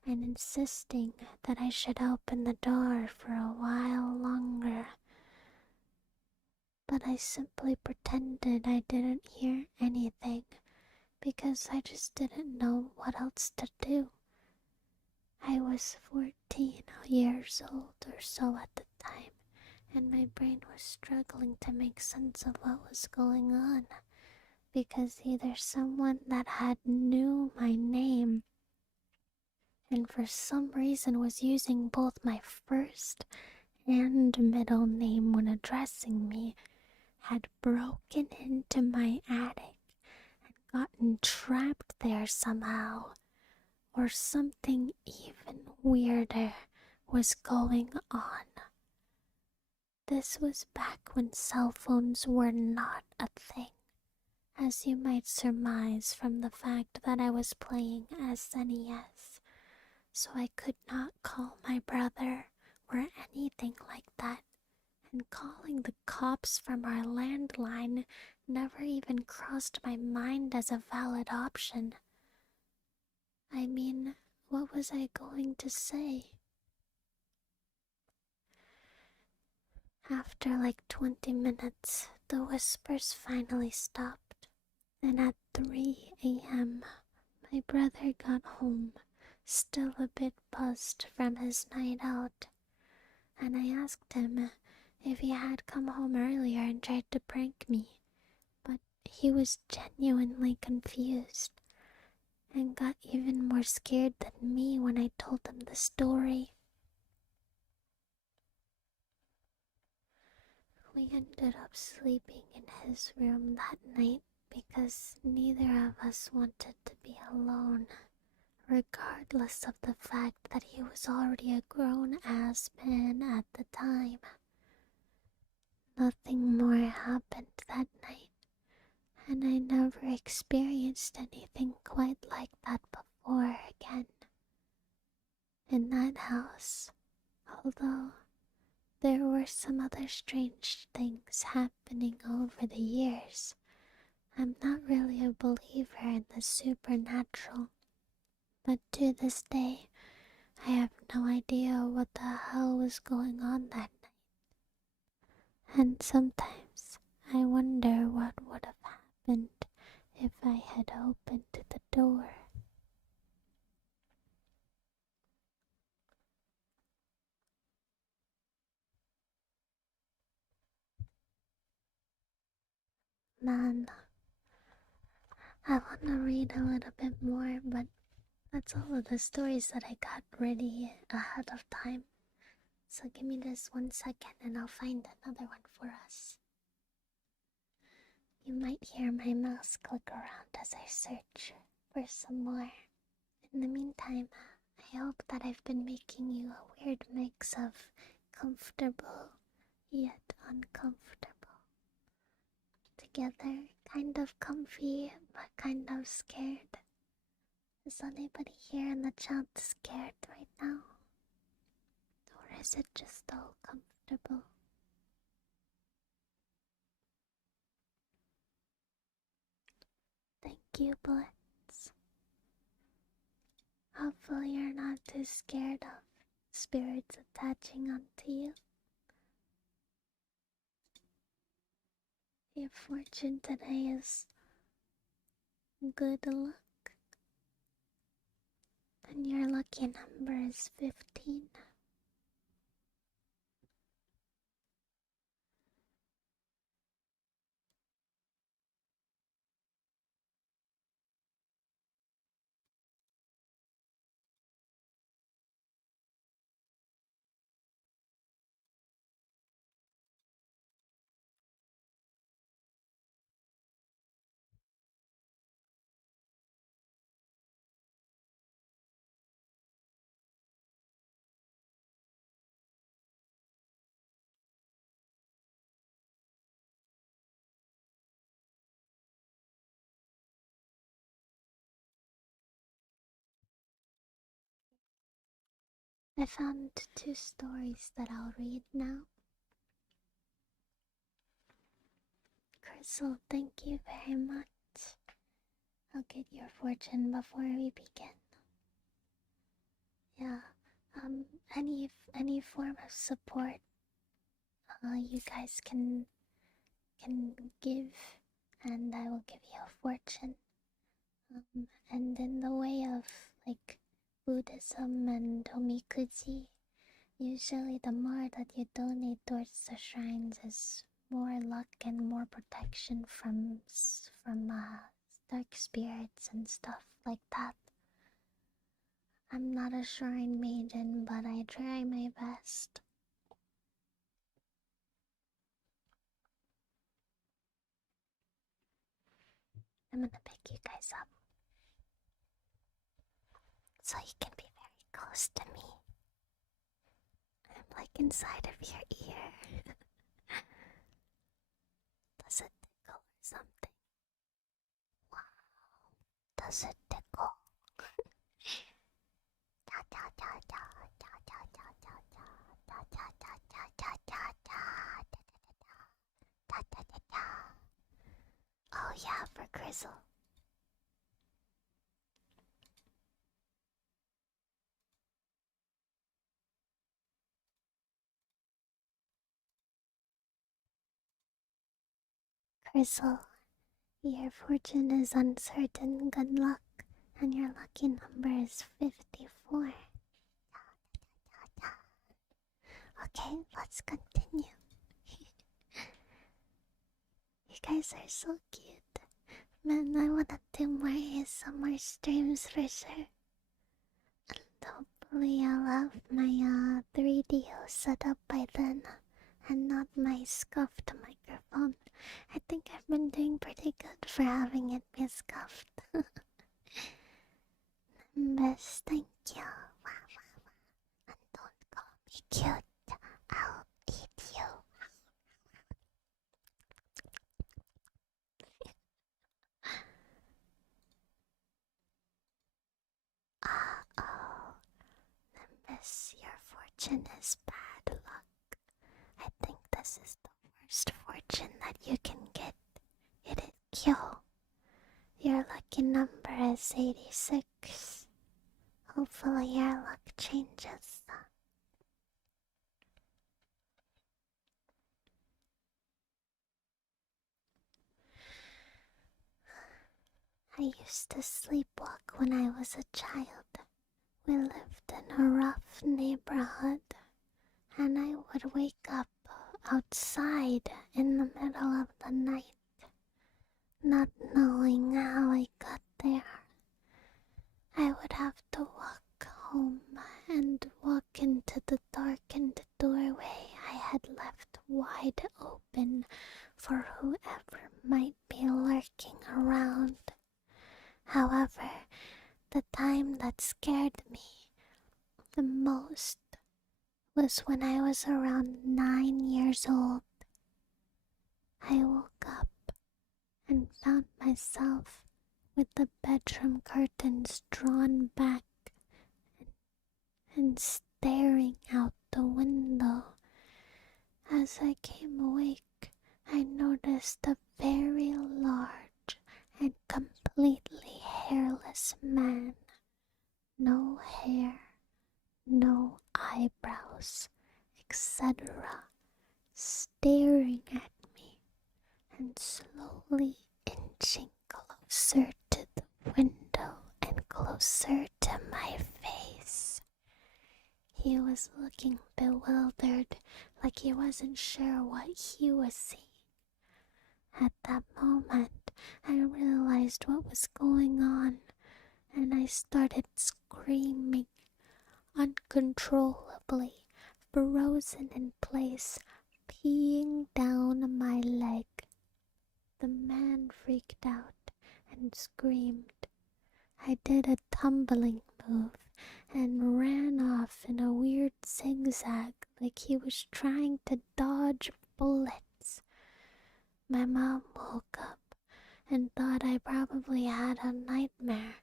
and insisting that I should open the door for a while longer. But I simply pretended I didn't hear anything because I just didn't know what else to do. I was 14 years old or so at the time, and my brain was struggling to make sense of what was going on, because either someone that had knew my name and for some reason was using both my first and middle name when addressing me had broken into my attic and gotten trapped there somehow, or something even weirder was going on. This was back when cell phones were not a thing, as you might surmise from the fact that I was playing SNES, so I could not call my brother or anything like that, and calling the cops from our landline never even crossed my mind as a valid option. I mean, what was I going to say? After like 20 minutes, the whispers finally stopped, and at 3 a.m., my brother got home, still a bit buzzed from his night out, and I asked him if he had come home earlier and tried to prank me, but he was genuinely confused and got even more scared than me when I told him the story. We ended up sleeping in his room that night because neither of us wanted to be alone, regardless of the fact that he was already a grown-ass man at the time. Nothing more happened that night, and I never experienced anything quite like that before again. In that house, although there were some other strange things happening over the years, I'm not really a believer in the supernatural. But to this day, I have no idea what the hell was going on that night. And sometimes I wonder what would have happened if I had opened the door. Man, I want to read a little bit more, but that's all of the stories that I got ready ahead of time. So give me this 1 second and I'll find another one for us. You might hear my mouse click around as I search for some more. In the meantime, I hope that I've been making you a weird mix of comfortable yet uncomfortable. Together, kind of comfy but kind of scared. Is anybody here in the chat scared right now? Or is it just all comfortable? Thank you, Blitz. Hopefully you're not too scared of spirits attaching onto you. Your fortune today is good luck. And your lucky number is 15. I found 2 stories that I'll read now. Crystal, thank you very much. I'll get your fortune before we begin. Yeah, any form of support you guys can give, and I will give you a fortune. And in the way of like Buddhism and omikuji, usually the more that you donate towards the shrines is more luck and more protection from dark spirits and stuff like that. I'm not a shrine maiden, but I try my best. I'm gonna pick you guys up so you can be very close to me. I'm like inside of your ear. Does it tickle or something? Wow, does it tickle? Oh yeah, for Grizzle. Grizzle, your fortune is uncertain. Good luck, and your lucky number is 54. Okay, let's continue. You guys are so cute. Man, I wanna do more ASMR streams for sure. And hopefully I'll have my 3DO set up by then. and not my scuffed microphone. I think I've been doing pretty good for having it be scuffed. Best, thank you. And don't call me cute. I'll eat you. Oh, Nimbus, your fortune is bad luck. I think this is the worst fortune that you can get. It is Kyo. Your lucky number is 86. Hopefully your luck changes. I used to sleepwalk when I was a child. We lived in a rough neighborhood, and I would wake up outside in the middle of the night, not knowing how I got there. I would have to walk home and walk into the darkened doorway I had left wide open for whoever might be lurking around. However, the time that scared me the most was when I was around 9 years old. I woke up and found myself with the bedroom curtains drawn back and staring out the window. As I came awake, I noticed a very large and completely hairless man. No hair, no eyebrows, etc., staring at me and slowly inching closer to the window and closer to my face. He was looking bewildered, like he wasn't sure what he was seeing. At that moment, I realized what was going on, and I started screaming uncontrollably, frozen in place, peeing down my leg. The man freaked out and screamed. I did a tumbling move and ran off in a weird zigzag like he was trying to dodge bullets. My mom woke up and thought I probably had a nightmare.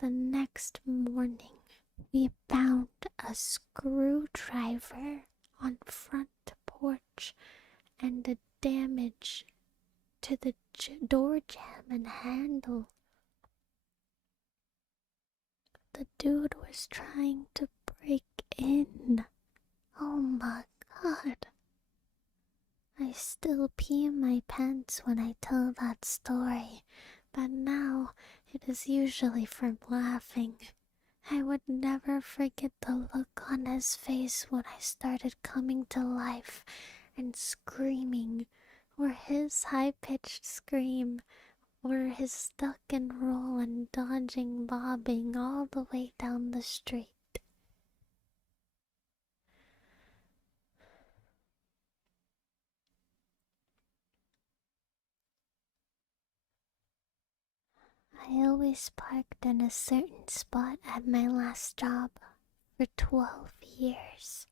The next morning, we found a screwdriver on front porch and a damage to the door jamb and handle. The dude was trying to break in. Oh my god. I still pee my pants when I tell that story, but now it is usually from laughing. I would never forget the look on his face when I started coming to life and screaming, or his high-pitched scream, or his duck and roll and dodging bobbing all the way down the street. I always parked in a certain spot at my last job for 12 years.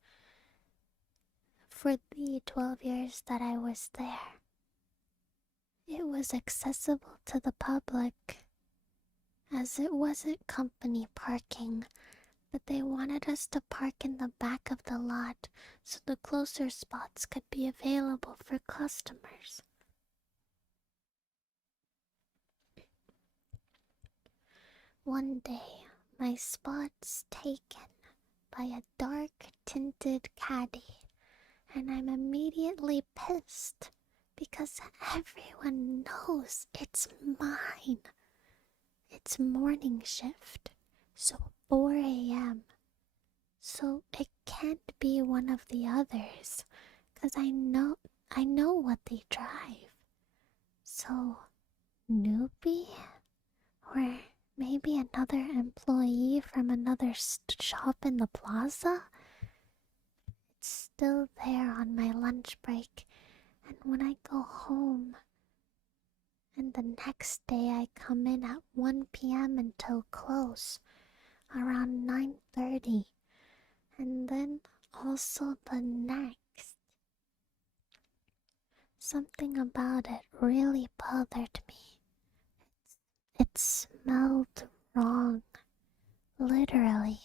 For the 12 years that I was there, it was accessible to the public, as it wasn't company parking, but they wanted us to park in the back of the lot so the closer spots could be available for customers. One day, my spot's taken by a dark-tinted caddy, and I'm immediately pissed because everyone knows it's mine. It's morning shift, so 4 a.m. So it can't be one of the others, 'cause I know what they drive. So, newbie? Or maybe another employee from another shop in the plaza? it's still there on my lunch break, and when I go home, and the next day I come in at 1 p.m. until close, around 9:30, and then also the next. Something about it really bothered me. It smelled wrong. Literally.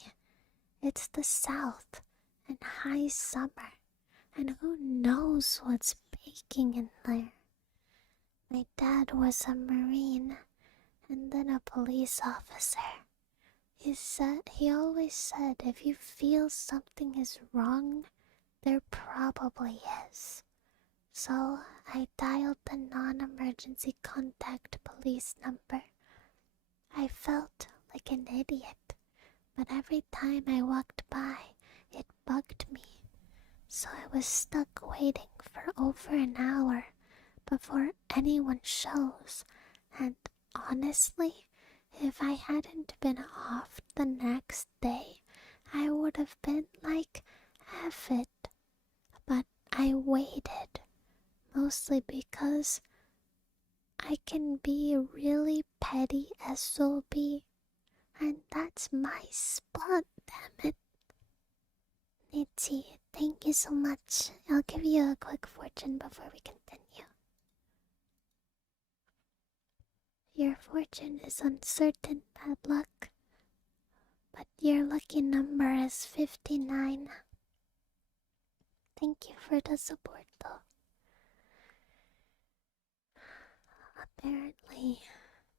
It's the South and high summer, and who knows what's baking in there. My dad was a Marine and then a police officer. He always said if you feel something is wrong, there probably is. So I dialed the non-emergency contact police number. I felt like an idiot, but every time I walked by, it bugged me. So I was stuck waiting for over an hour before anyone shows, and honestly, if I hadn't been off the next day, I would have been like, F it. But I waited, mostly because I can be a really petty SOB, and that's my spot, damn it. Nitsi, thank you so much. I'll give you a quick fortune before we continue. Your fortune is uncertain, bad luck, but your lucky number is 59. Thank you for the support, though. Apparently,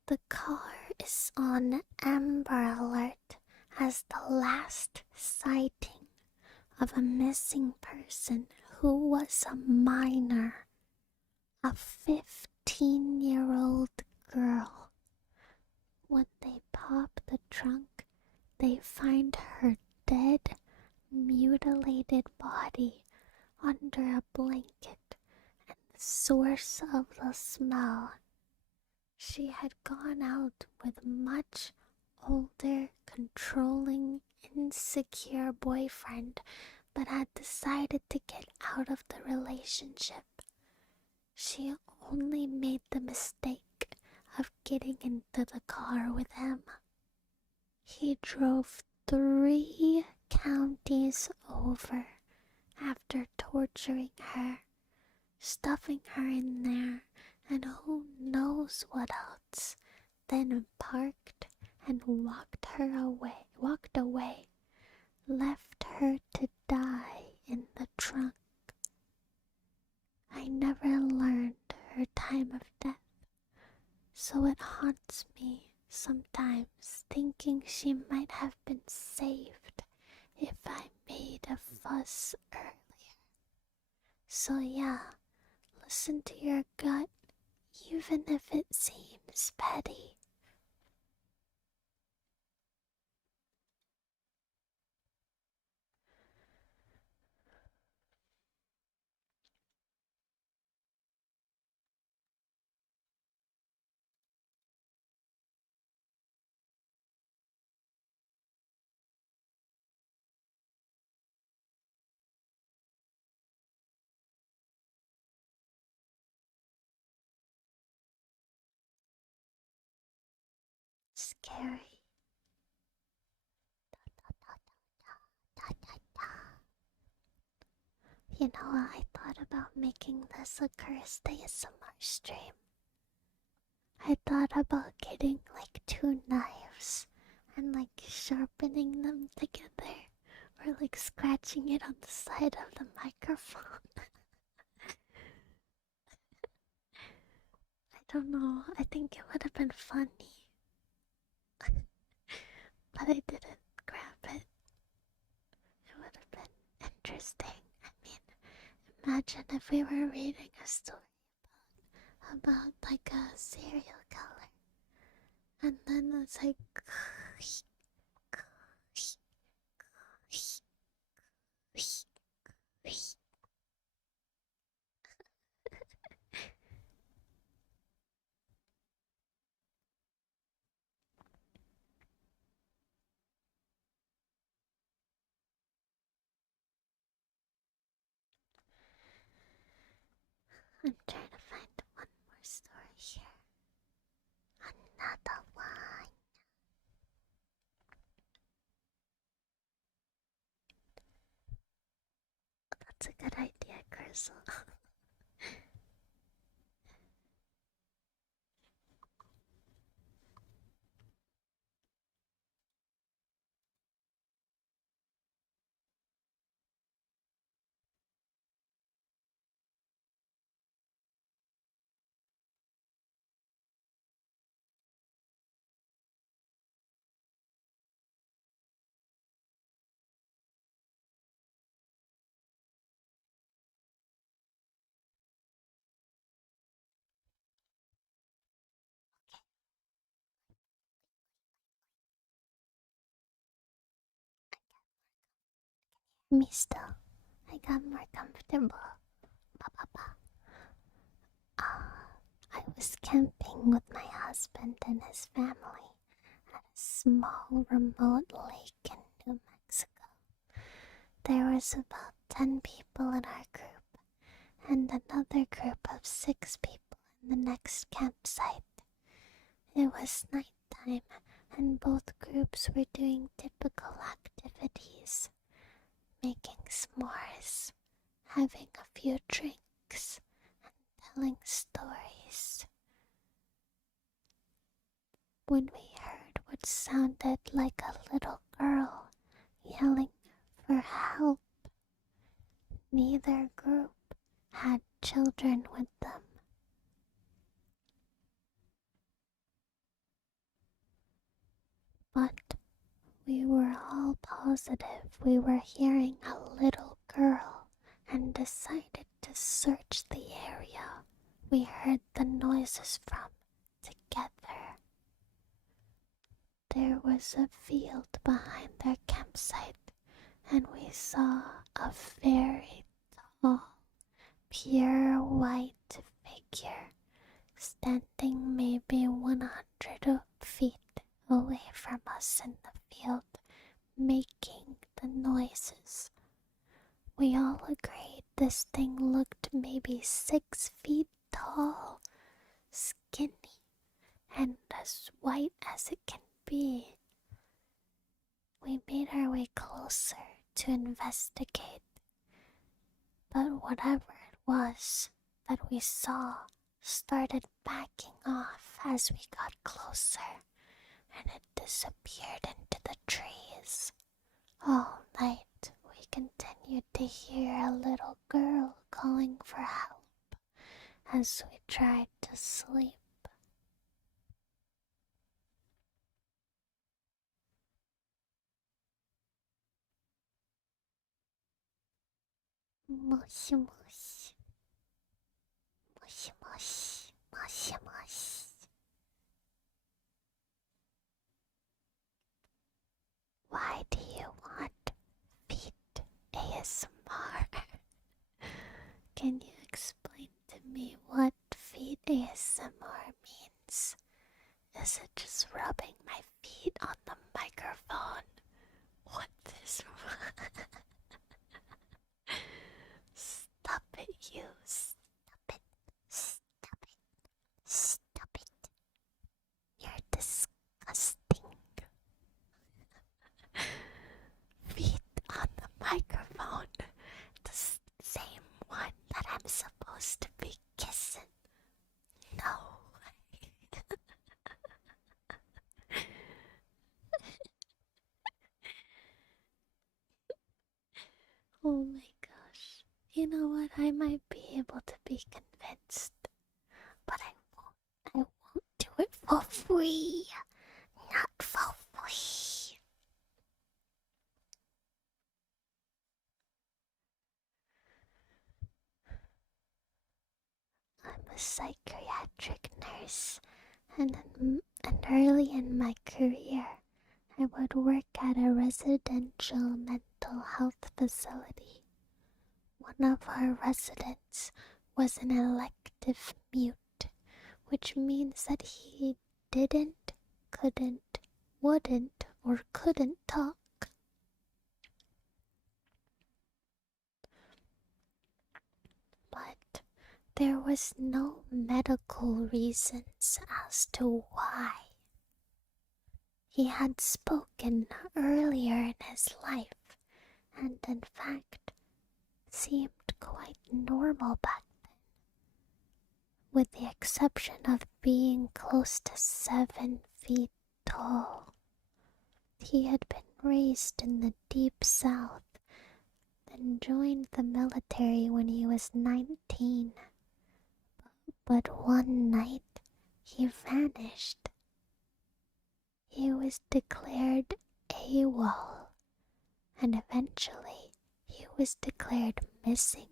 the car is on Amber Alert as the last sighting of a missing person who was a minor, a 15-year-old girl. When they pop the trunk, they find her dead, mutilated body under a blanket, and the source of the smell. She had gone out with much older, controlling, insecure boyfriend, but had decided to get out of the relationship. She only made the mistake of getting into the car with him. He drove 3 counties over after torturing her, stuffing her in there, and who knows what else, then parked and walked away, left her to die in the trunk. I never learned her time of death, so it haunts me sometimes, thinking she might have been saved if I made a fuss earlier. So yeah, listen to your gut, even if it seems petty. Scary. You know, I thought about making this a cursed ASMR stream. I thought about getting like 2 knives and like sharpening them together, or like scratching it on the side of the microphone. I don't know, I think it would have been funny. But I didn't grab it. It would have been interesting. I mean, imagine if we were reading a story about like a serial killer, and then it's like I'm trying to find one more story here. Another one. That's a good idea, Crystal. Me still. I got more comfortable. Ba ba ba. I was camping with my husband and his family at a small remote lake in New Mexico. There was about 10 people in our group and another group of 6 people in the next campsite. It was nighttime and both groups were doing typical activities, making s'mores, having a few drinks, and telling stories. When we heard what sounded like a little girl yelling for help, neither group had children with them. But we were all positive we were hearing a little girl and decided to search the area we heard the noises from together. There was a field behind their campsite, and we saw a very tall, pure white figure standing maybe 100 feet away from us in the field, making the noises. We all agreed this thing looked maybe 6 feet tall, skinny, and as white as it can be. We made our way closer to investigate, but whatever it was that we saw started backing off as we got closer, and it disappeared into the trees. All night we continued to hear a little girl calling for help as we tried to sleep. Moshi moshi. Moshi moshi. Moshi moshi. Why do you want feet ASMR? Can you explain to me what feet ASMR means? Is it just rubbing my feet on the microphone? What is Stop it, you. Stop it. Stop it. Stop it. You're disgusting. Feet on the microphone. The same one that I'm supposed to be kissing. No. Oh my gosh. You know what? I might be able to be convinced, but I won't do it for free. Not for free. I'm a psychiatric nurse, and early in my career, I would work at a residential mental health facility. One of our residents was an elective mute, which means that he didn't, couldn't, wouldn't, or couldn't talk. But There was no medical reasons as to why. He had spoken earlier in his life and in fact seemed quite normal back then, with the exception of being close to 7 feet tall. He had been raised in the deep south, then joined the military when he was 19. But one night he vanished. He was declared AWOL, and eventually he was declared missing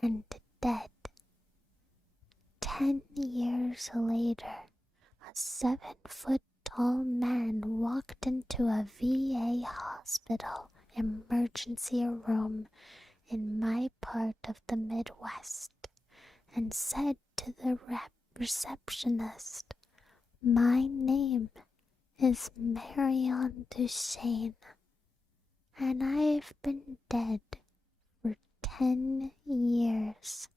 and dead. 10 years later, a 7-foot tall man walked into a VA hospital emergency room in my part of the Midwest and said to the receptionist, "My name is Marion Duchesne, and I've been dead for 10 years.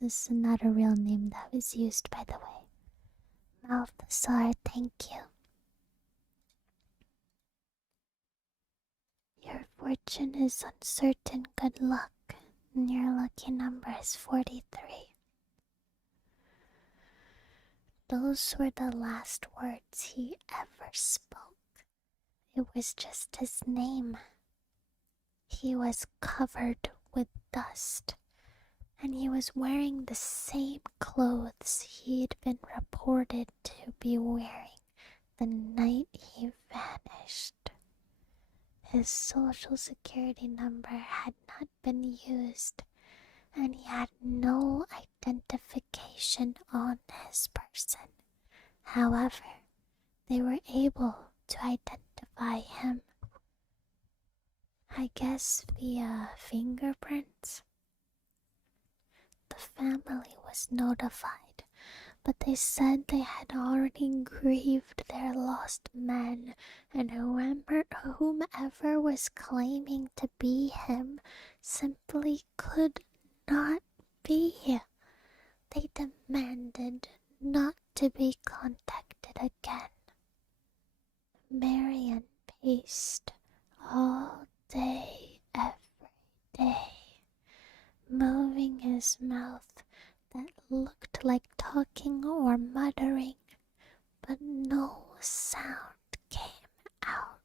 This is not a real name that was used, by the way. Malthasar, thank you. Your fortune is uncertain good luck, and your lucky number is 43. Those were the last words he ever spoke. It was just his name. He was covered with dust, and he was wearing the same clothes he'd been reported to be wearing the night he vanished. His social security number had not been used, and he had no identification on his person. However, they were able to identify him, I guess via fingerprints. The family was notified, but they said they had already grieved their lost men, and whomever was claiming to be him simply could not be. They demanded not to be contacted again. Marion paced all day, every day, moving his mouth that looked like talking or muttering, but no sound came out.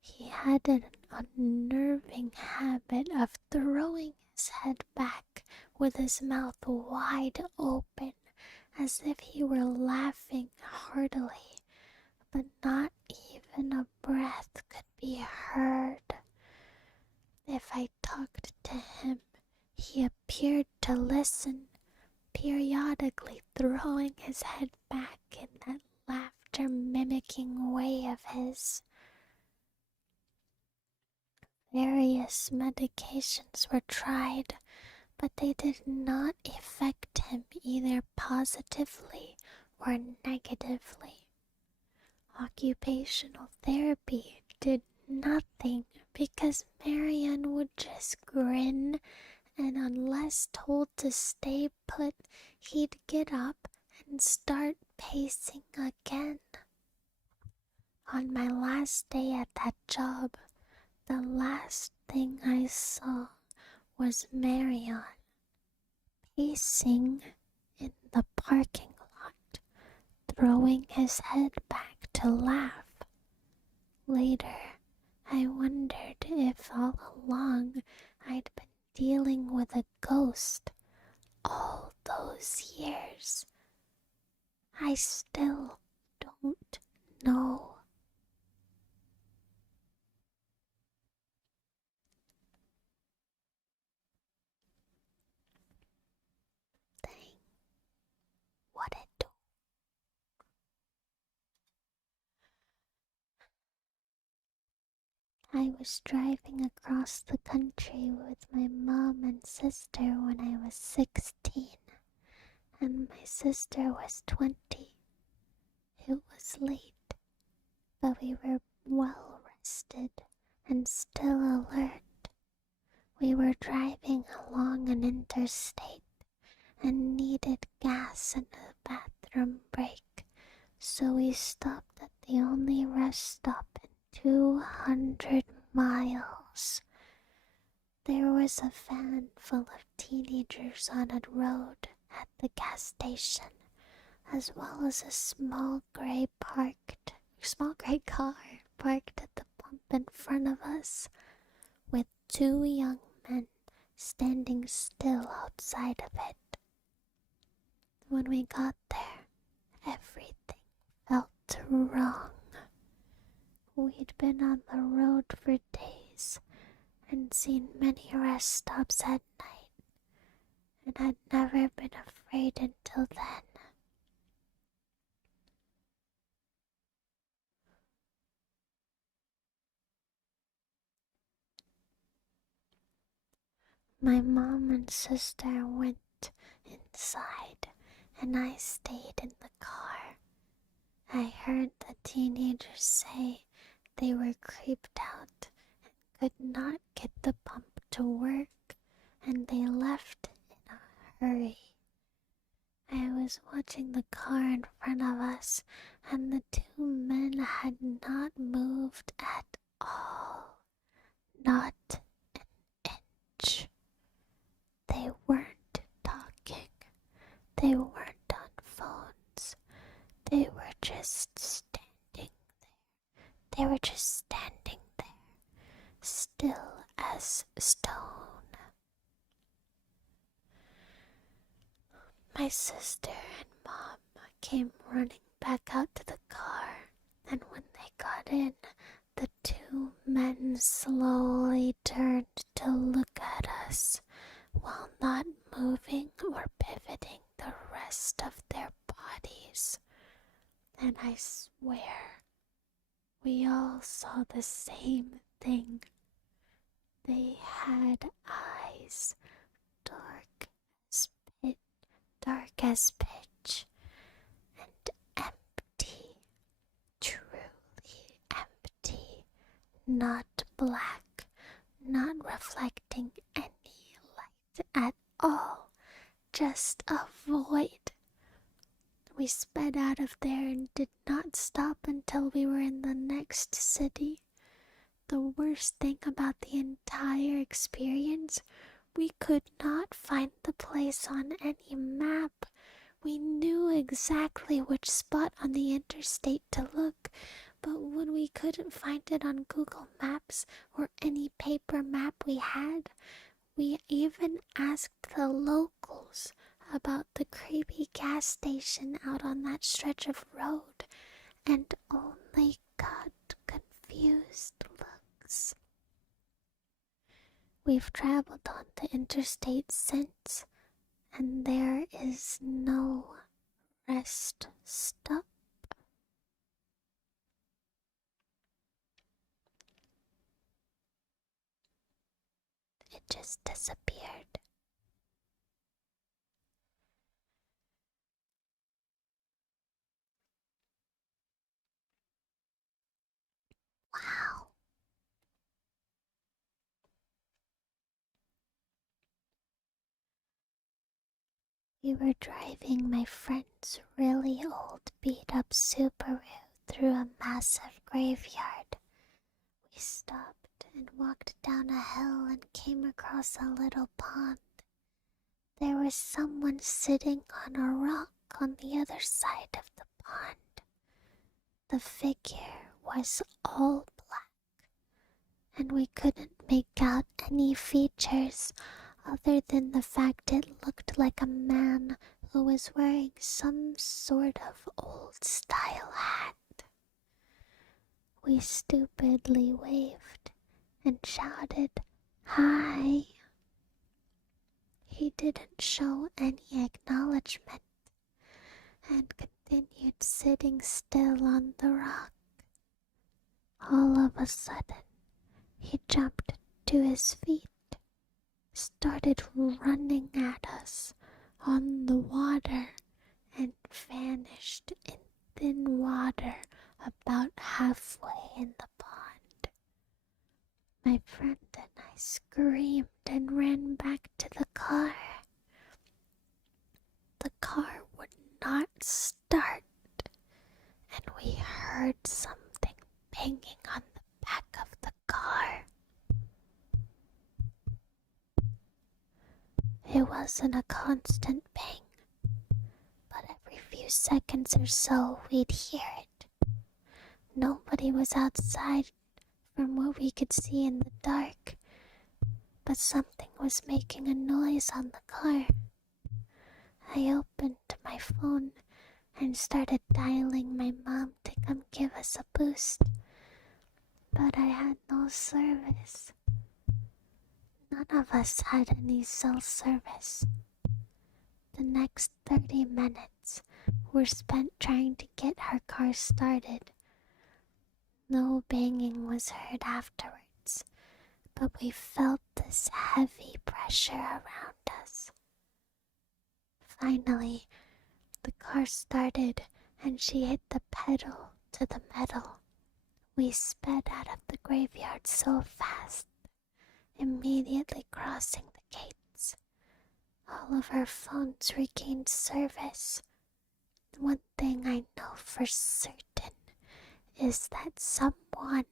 He had an unnerving habit of throwing his head back with his mouth wide open as if he were laughing heartily, but not even a breath could be heard. If I talked to him, he appeared to listen, periodically throwing his head back in that laughter-mimicking way of his. Various medications were tried, but they did not affect him either positively or negatively. Occupational therapy did nothing because Marion would just grin, and unless told to stay put, he'd get up and start pacing again. On my last day at that job, the last thing I saw was Marion pacing in the parking lot, throwing his head back to laugh. Later, I wondered if all along I'd been dealing with a ghost all those years. I still don't know. Dang, what it do? I was driving across the country with my mom and sister when I was 16, and my sister was 20. It was late, but we were well rested and still alert. We were driving along an interstate and needed gas and a bathroom break, so we stopped at the only rest stop in 200 miles. There was a van full of teenagers on a road at the gas station, as well as a small gray car parked at the pump in front of us, with two young men standing still outside of it. When we got there, everything felt wrong. We'd been on the road for days and seen many rest stops at night, and had never been afraid until then. My mom and sister went inside, and I stayed in the car. I heard the teenagers say they were creeped out and could not get the pump to work, and they left in a hurry. I was watching the car in front of us, and the two men had not moved at all. Not an inch. They weren't talking. They weren't on phones. They were just standing there. They were just standing there, still as stone. My sister and mom came running back out to the car, and when they got in, the two men slowly turned to look at us, while not moving or pivoting the rest of their bodies. And I swear, we all saw the same thing. They had eyes dark as pitch, and empty, truly empty, not black, not reflecting any light at all, just a void. We sped out of there and did not stop until we were in the next city. The worst thing about the entire experience, we could not find the place on any map. We knew exactly which spot on the interstate to look, but when we couldn't find it on Google Maps or any paper map we had, we even asked the locals about the creepy gas station out on that stretch of road, and only got confused looks. We've traveled on the interstate since, and there is no rest stop. It just disappeared. Wow. We were driving my friend's really old beat-up Subaru through a massive graveyard. We stopped and walked down a hill and came across a little pond. There was someone sitting on a rock on the other side of the pond. The figure was all black, and we couldn't make out any features other than the fact it looked like a man who was wearing some sort of old-style hat. We stupidly waved and shouted, "Hi!" He didn't show any acknowledgement and continued sitting still on the rock. All of a sudden, he jumped to his feet, started running at us on the water, and vanished in thin water about halfway in the pond. My friend and I screamed car would not start, and we heard something banging on the back of the car. It wasn't a constant bang, but every few seconds or so we'd hear it. Nobody was outside from what we could see in the dark, but something was making a noise on the car. I opened my phone and started dialing my mom to come give us a boost, but I had no service. None of us had any cell service. The next 30 minutes were spent trying to get our car started. No banging was heard afterwards, but we felt this heavy pressure around us. Finally, the car started and she hit the pedal to the metal. We sped out of the graveyard so fast, immediately crossing the gates. All of our phones regained service. One thing I know for certain is that someone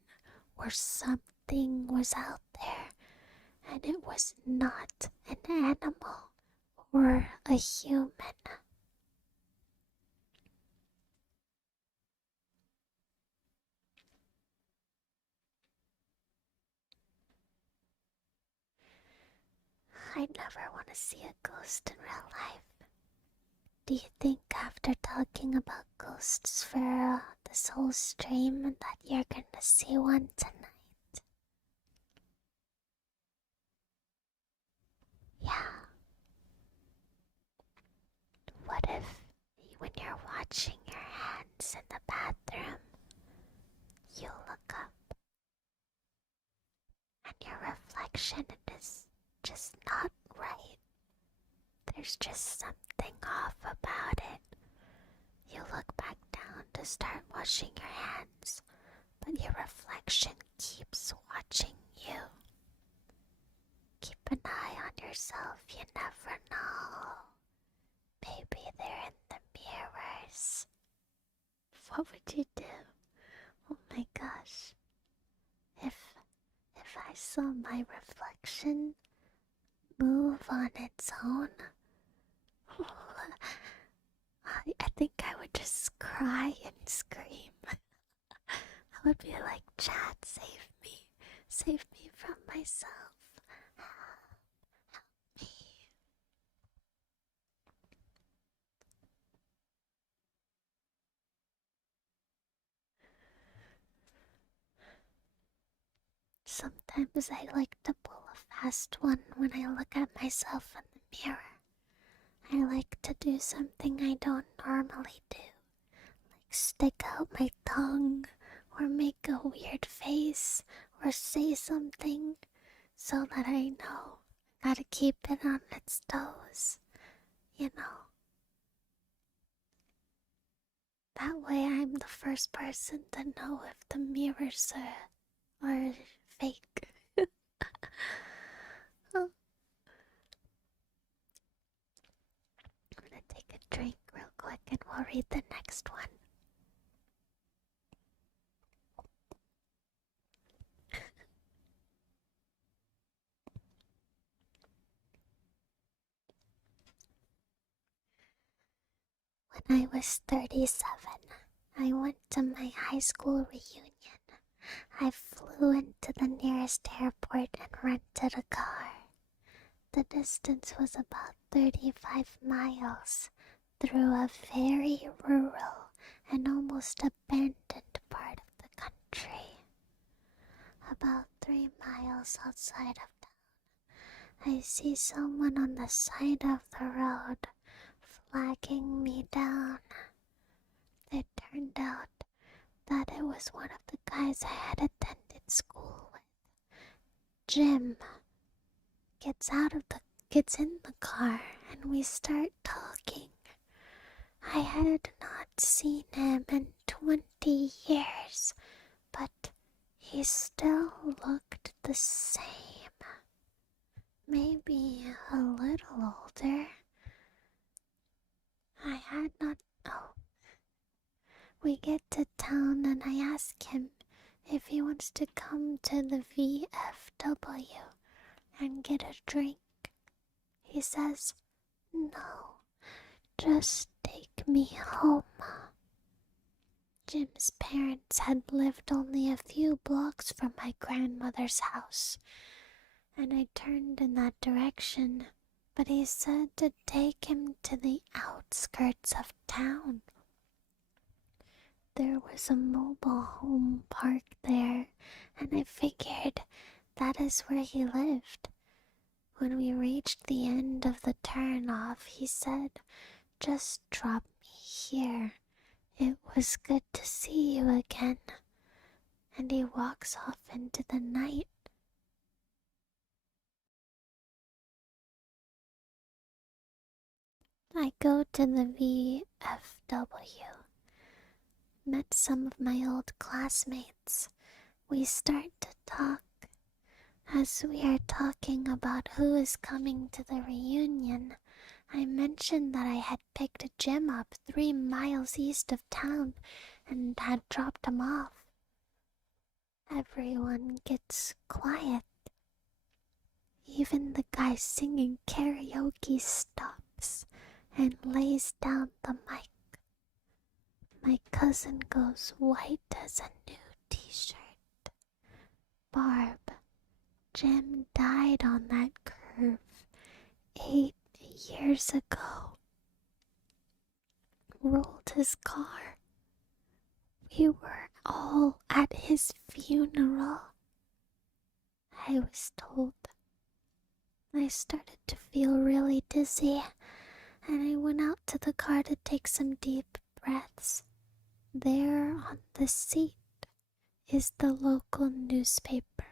or something was out there, and it was not an animal or a human. I never want to see a ghost in real life. Do you think after talking about ghosts for this whole stream that you're gonna see one tonight? Yeah. What if when you're washing your hands in the bathroom, you look up and your reflection is just not right? There's just something off about it. You look back down to start washing your hands, but your reflection keeps watching you. Keep an eye on yourself, you never know. Maybe they're in the mirrors. What would you do? Oh my gosh. If I saw my reflection move on its own, I think I would just cry and scream. I would be like, Chad, save me. Save me from myself. Help me. Sometimes I like to pull a fast one when I look at myself in the mirror. I like to do something I don't normally do, like stick out my tongue, or make a weird face, or say something, so that I know I gotta keep it on its toes, you know. That way I'm the first person to know if the mirrors are fake. Oh, I'm gonna take a drink real quick and we'll read the next one. When I was 37, I went to my high school reunion. I flew into the nearest airport and rented a car. The distance was about 35 miles through a very rural and almost abandoned part of the country. About 3 miles outside of town, I see someone on the side of the road flagging me down. It turned out that it was one of the guys I had attended school with. Jim gets in the car and we start talking. I had not seen him in 20 years, but he still looked the same. Maybe a little older. had not. Oh. We get to town and I ask him if he wants to come to the VFW and get a drink. He says, no, just take me home. Jim's parents had lived only a few blocks from my grandmother's house, and I turned in that direction, but he said to take him to the outskirts of town. There was a mobile home park there, and I figured that is where he lived. When we reached the end of the turnoff, he said, just drop me here. It was good to see you again. And he walks off into the night. I go to the VFW. Met some of my old classmates. We start to talk. As we are talking about who is coming to the reunion, I mentioned that I had picked Jim up 3 miles east of town and had dropped him off. Everyone gets quiet. Even the guy singing karaoke stops and lays down the mic. My cousin goes white as a new t-shirt. Barb, Jim died on that curve 8 years ago. Rolled his car. We were all at his funeral. I was told. I started to feel really dizzy, and I went out to the car to take some deep breaths. There on the seat is the local newspaper,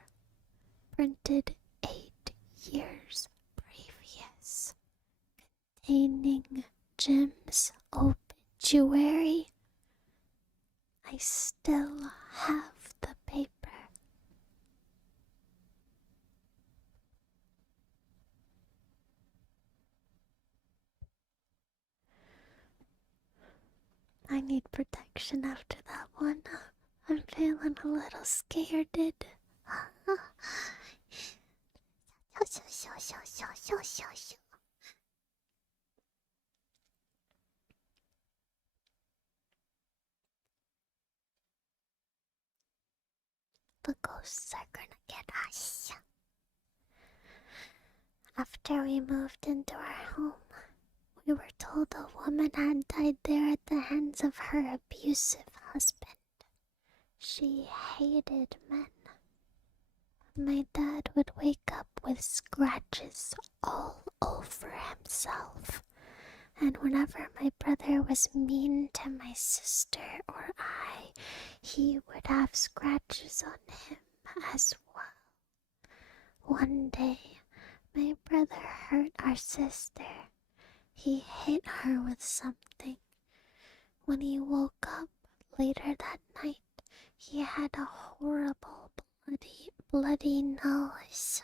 printed 8 years previous, containing Jim's obituary. I still have the paper. I need protection after that one. I'm feeling a little scared. The ghosts are gonna get us. After we moved into our home, we were told a woman had died there at the hands of her abusive husband. She hated men. My dad would wake up with scratches all over himself, and whenever my brother was mean to my sister or I, he would have scratches on him as well. One day, my brother hurt our sister. He hit her with something. When he woke up later that night, he had a horrible bloody nose.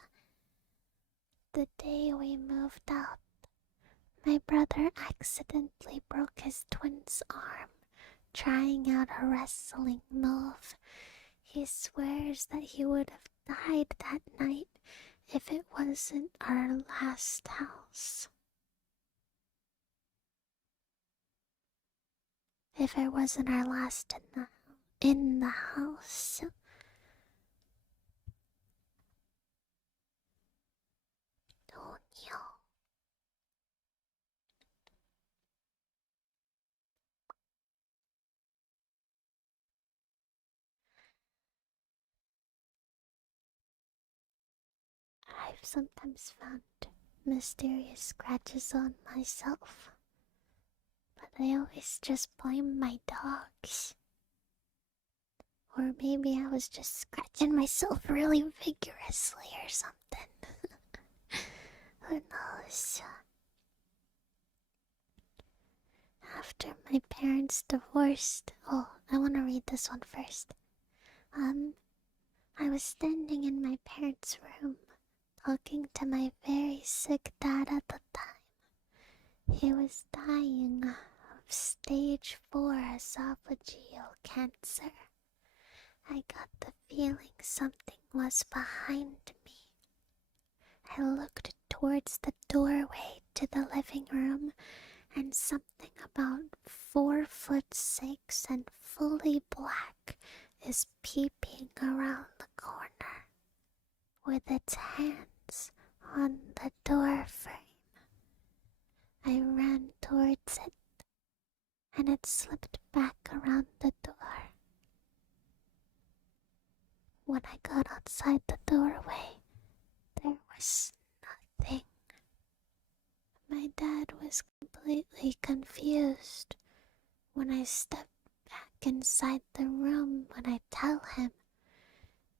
The day we moved out, my brother accidentally broke his twin's arm trying out a wrestling move. He swears that he would have died that night if it wasn't our last house. If it wasn't our last in the house. Oh no. I've sometimes found mysterious scratches on myself, but I always just blame my dogs. Or maybe I was just scratching myself really vigorously or something. Who knows? After my parents divorced, I want to read this one first. I was standing in my parents' room, talking to my very sick dad at the time. He was dying of stage 4 esophageal cancer. I got the feeling something was behind me. I looked towards the doorway to the living room, and something about 4'6" and fully black is peeping around the corner with its hands on the door frame. I ran towards it, and it slipped back around the door. When I got outside the doorway, there was nothing. My dad was completely confused when I stepped back inside the room. When I tell him,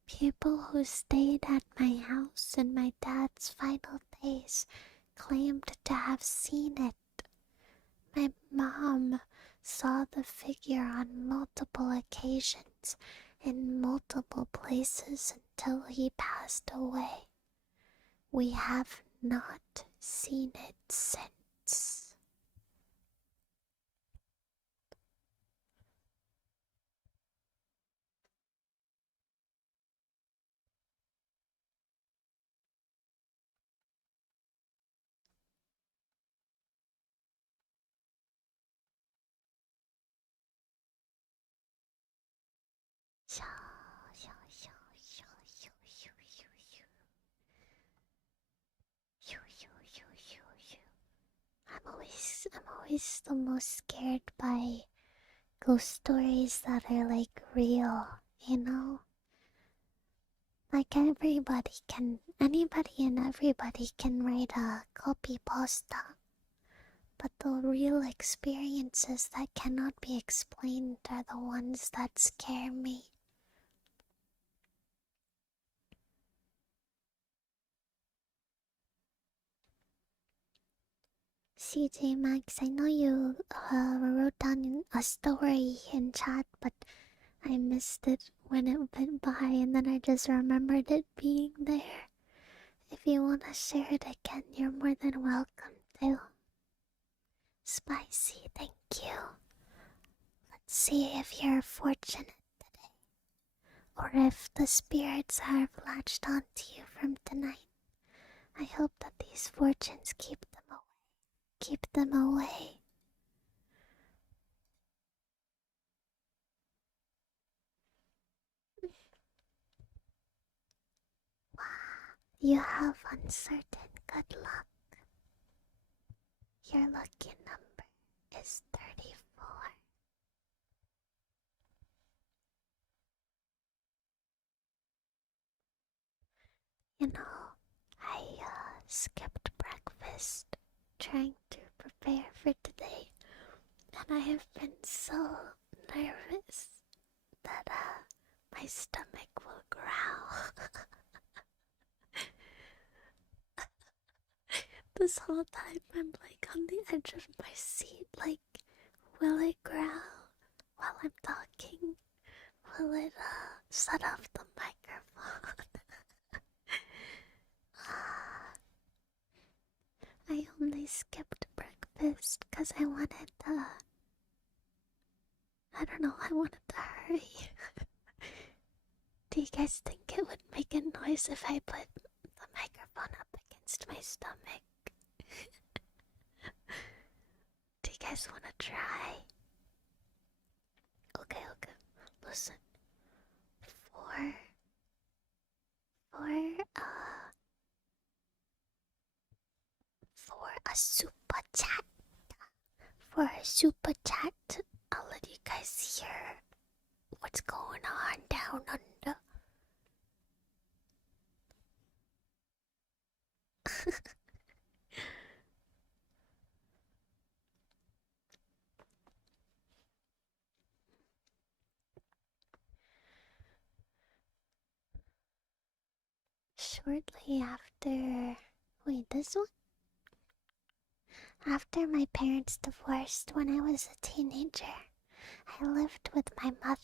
people who stayed at my house in my dad's final days claimed to have seen it. My mom saw the figure on multiple occasions in multiple places until he passed away. We have not seen it since. I'm always the most scared by ghost stories that are like real, you know? Like anybody and everybody can write a copy pasta. But the real experiences that cannot be explained are the ones that scare me. CJ Max, I know you wrote down a story in chat, but I missed it when it went by, and then I just remembered it being there. If you want to share it again, you're more than welcome to. Spicy, thank you. Let's see if you're fortunate today, or if the spirits have latched onto you from tonight. I hope that these fortunes keep them away. Keep them away. You have uncertain good luck. Your lucky number is 34. You know, I skipped breakfast trying to prepare for today, and I have been so nervous that my stomach will growl. This whole time I'm like on the edge of my seat, like, will it growl while I'm talking? Will it set off the microphone? I only skipped breakfast because I wanted I wanted to hurry. Do you guys think it would make a noise if I put the microphone up against my stomach? Do you guys want to try? Okay. Listen. For for a super chat. For a super chat, I'll let you guys hear what's going on down under. Shortly after. Wait, this one? After my parents divorced when I was a teenager, I lived with my mother.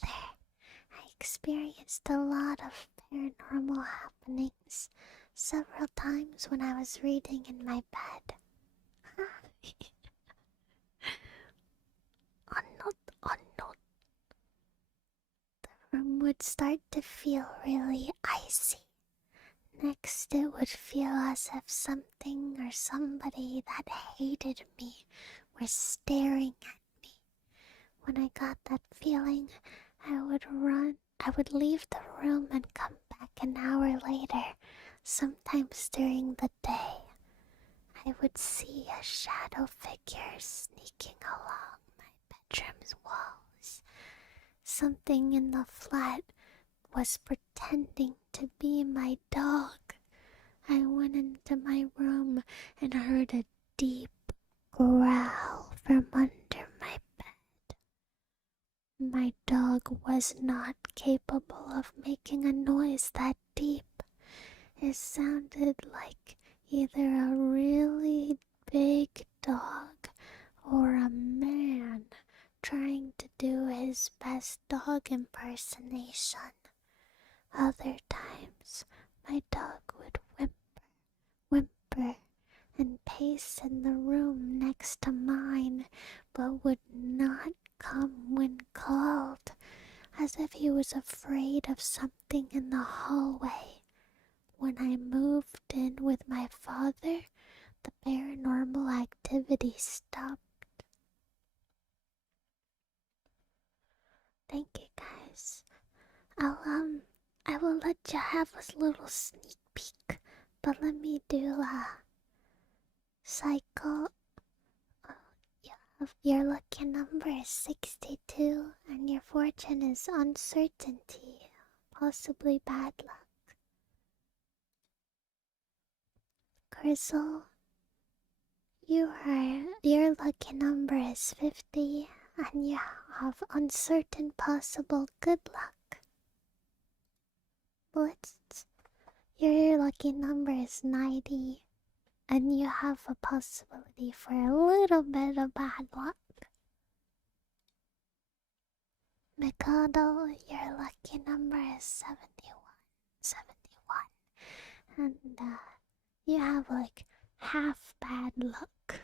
I experienced a lot of paranormal happenings several times when I was reading in my bed. start to feel really icy. Next, it would feel as if something or somebody that hated me were staring at me. When I got that feeling, I would run. I would leave the room and come back an hour later, sometimes during the day. I would see a shadow figure sneaking along my bedroom's walls. Something in the flat was pretending to be my dog. I went into my room and heard a deep growl from under my bed. My dog was not capable of making a noise that deep. It sounded like either a really big dog or a man trying to do his best dog impersonation. Other times, my dog would whimper, and pace in the room next to mine, but would not come when called, as if he was afraid of something in the hallway. When I moved in with my father, the paranormal activity stopped. Thank you, guys. I will let you have a little sneak peek, but let me do a cycle. Your lucky number is 62, and your fortune is uncertainty, possibly bad luck. Crystal, your lucky number is 50, and you have uncertain possible good luck. Blitz, your lucky number is 90, and you have a possibility for a little bit of bad luck. Mikado, your lucky number is 71, and you have like half bad luck.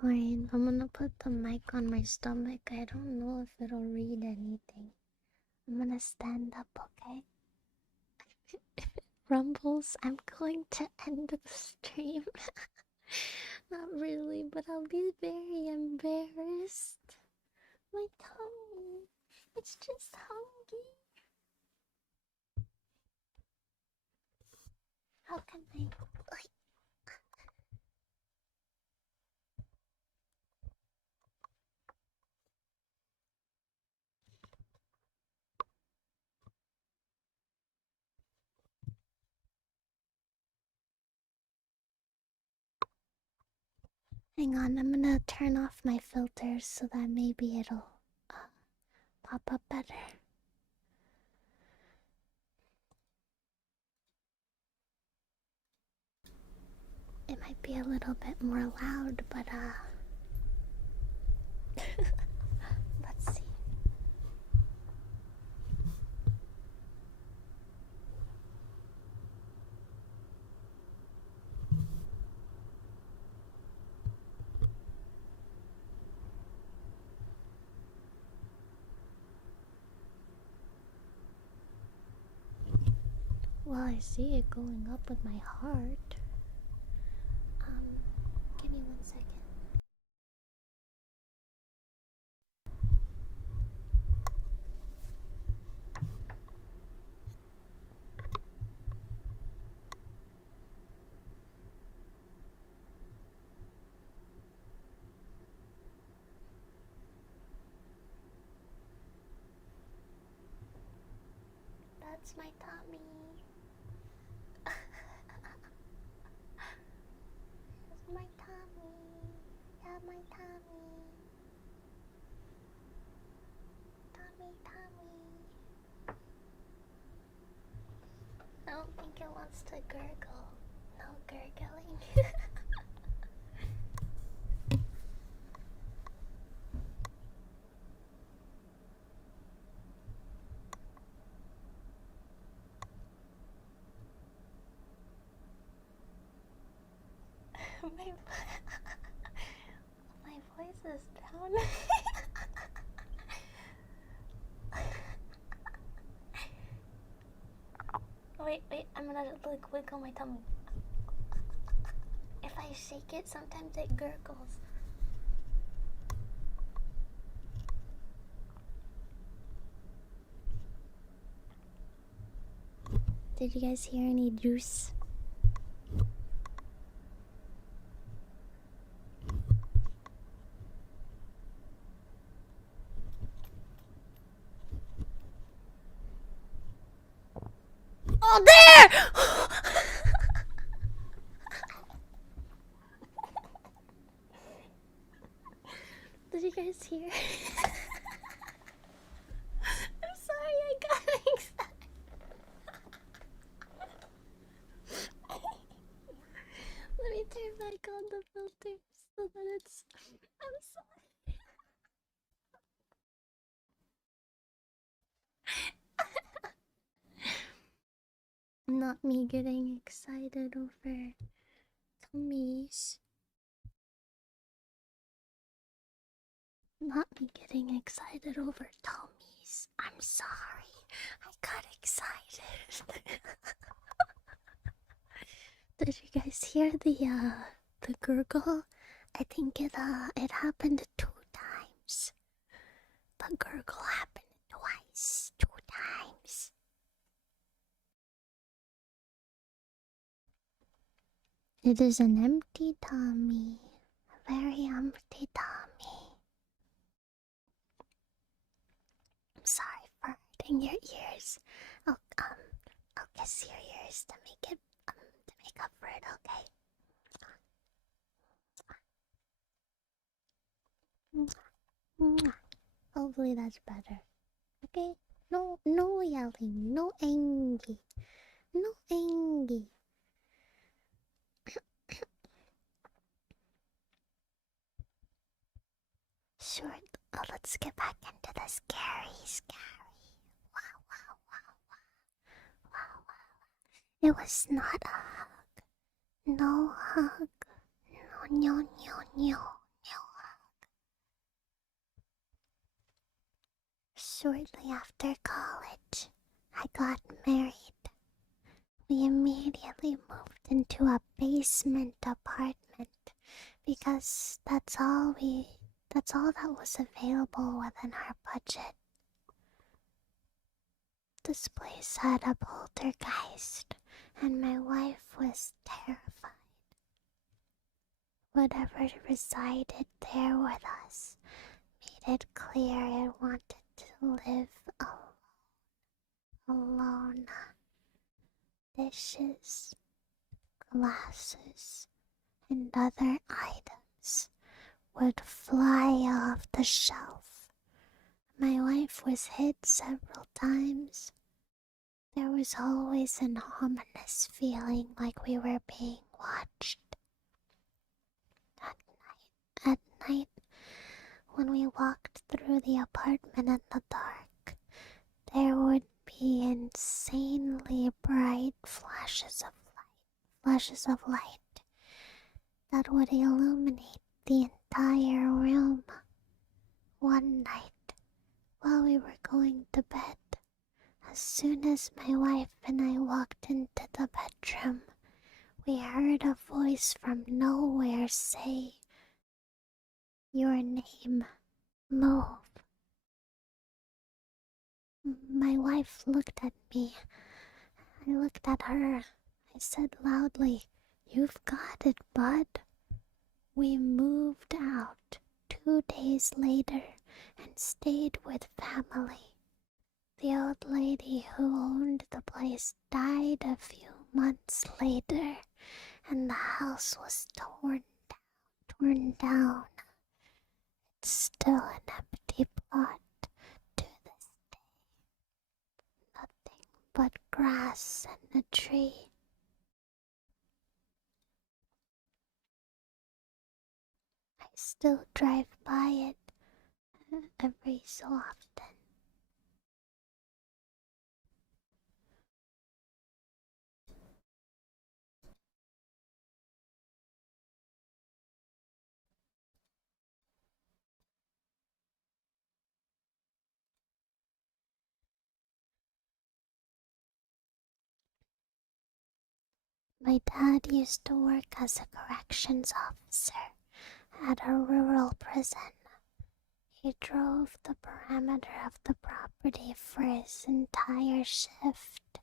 Fine, I'm gonna put the mic on my stomach. I don't know if it'll read anything. I'm gonna stand up, okay? If it rumbles, I'm going to end the stream. Not really, but I'll be very embarrassed. My tummy, it's just hungry. How can I, like... Hang on, I'm gonna turn off my filters so that maybe it'll pop up better. It might be a little bit more loud, but let's see. Well, I see it going up with my heart. Give me 1 second. That's my tummy. That's my tummy. Yeah, my tummy. Tummy. I don't think it wants to gurgle. No gurgling. My voice is down. Wait, I'm gonna like wiggle my tummy. If I shake it, sometimes it gurgles. Did you guys hear any juice? Oh, there! Did you guys hear? I'm sorry, I got excited. Let me turn back on the filter so that it's. I'm sorry. Not me getting excited over tummies. Not me getting excited over tummies. I'm sorry. I got excited. Did you guys hear the gurgle? I think it happened 2 times. The gurgle happened twice. 2 times. It is an empty tummy. A very empty tummy. I'm sorry for hurting your ears. I'll kiss your ears to make up for it, okay? Hopefully that's better. Okay? No yelling, no angry. No angry. Sure, let's get back into the scary. Wow, wow, wow, wow, wow, wow. It was not a hug. No hug. No. Shortly after college, I got married. We immediately moved into a basement apartment because that's all that was available within our budget. This place had a poltergeist, and my wife was terrified. Whatever resided there with us made it clear it wanted to live alone. Dishes, glasses, and other items would fly off the shelf. My wife was hit several times. There was always an ominous feeling like we were being watched. At night, when we walked through the apartment in the dark, there would be insanely bright flashes of light that would illuminate the entire room. One night, while we were going to bed, as soon as my wife and I walked into the bedroom, we heard a voice from nowhere say, "Your name, move." My wife looked at me. I looked at her. I said loudly, "You've got it, bud." We moved out 2 days later and stayed with family. The old lady who owned the place died a few months later, and the house was torn down. It's still an empty plot to this day. Nothing but grass and a tree. I still drive by it every so often. My dad used to work as a corrections officer at a rural prison. He drove the perimeter of the property for his entire shift,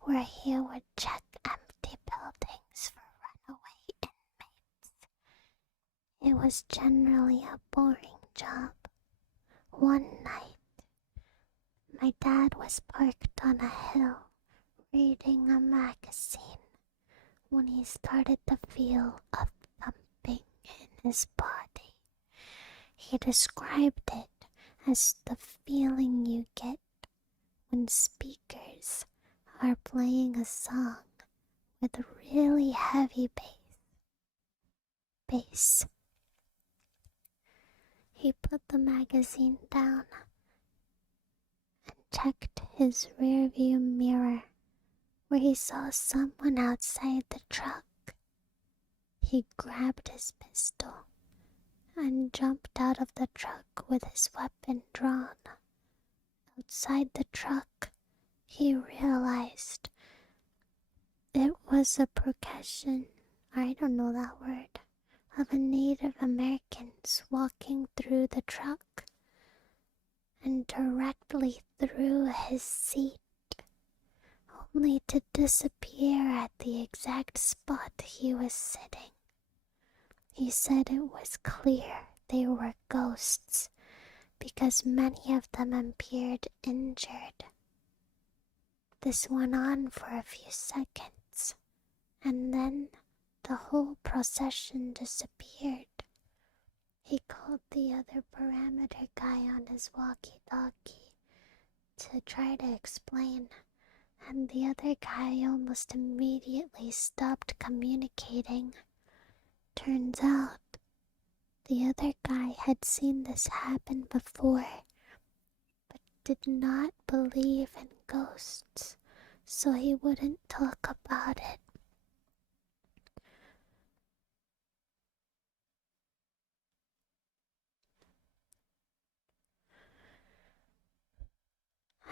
where he would check empty buildings for runaway inmates. It was generally a boring job. One night, my dad was parked on a hill reading a magazine when he started to feel a thumping in his body. He described it as the feeling you get when speakers are playing a song with a really heavy bass. He put the magazine down and checked his rearview mirror, where he saw someone outside the truck. He grabbed his pistol and jumped out of the truck with his weapon drawn. Outside the truck, he realized it was a percussion, I don't know that word, of a Native Americans walking through the truck and directly through his seat, only to disappear at the exact spot he was sitting. He said it was clear they were ghosts because many of them appeared injured. This went on for a few seconds, and then the whole procession disappeared. He called the other parameter guy on his walkie-talkie to try to explain, and the other guy almost immediately stopped communicating. Turns out, the other guy had seen this happen before, but did not believe in ghosts, so he wouldn't talk about it.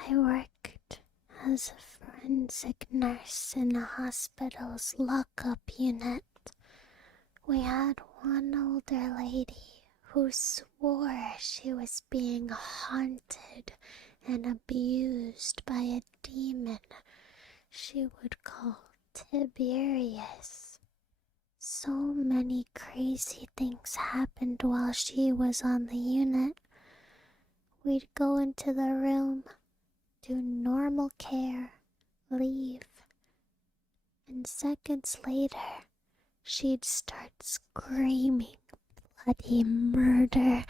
I worked as a forensic nurse in a hospital's lockup unit. We had one older lady who swore she was being haunted and abused by a demon she would call Tiberius. So many crazy things happened while she was on the unit. We'd go into the room, do normal care, leave, and seconds later, she'd start screaming bloody murder.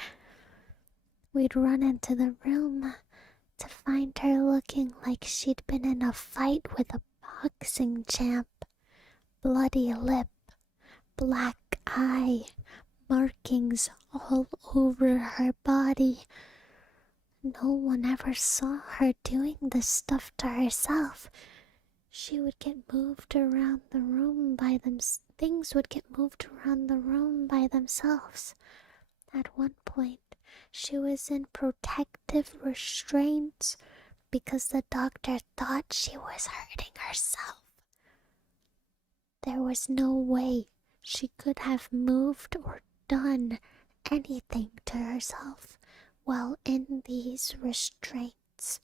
We'd run into the room to find her looking like she'd been in a fight with a boxing champ. Bloody lip, black eye, markings all over her body. No one ever saw her doing this stuff to herself. She would get moved around the room by things would get moved around the room by themselves. At one point, she was in protective restraints because the doctor thought she was hurting herself. There was no way she could have moved or done anything to herself while in these restraints.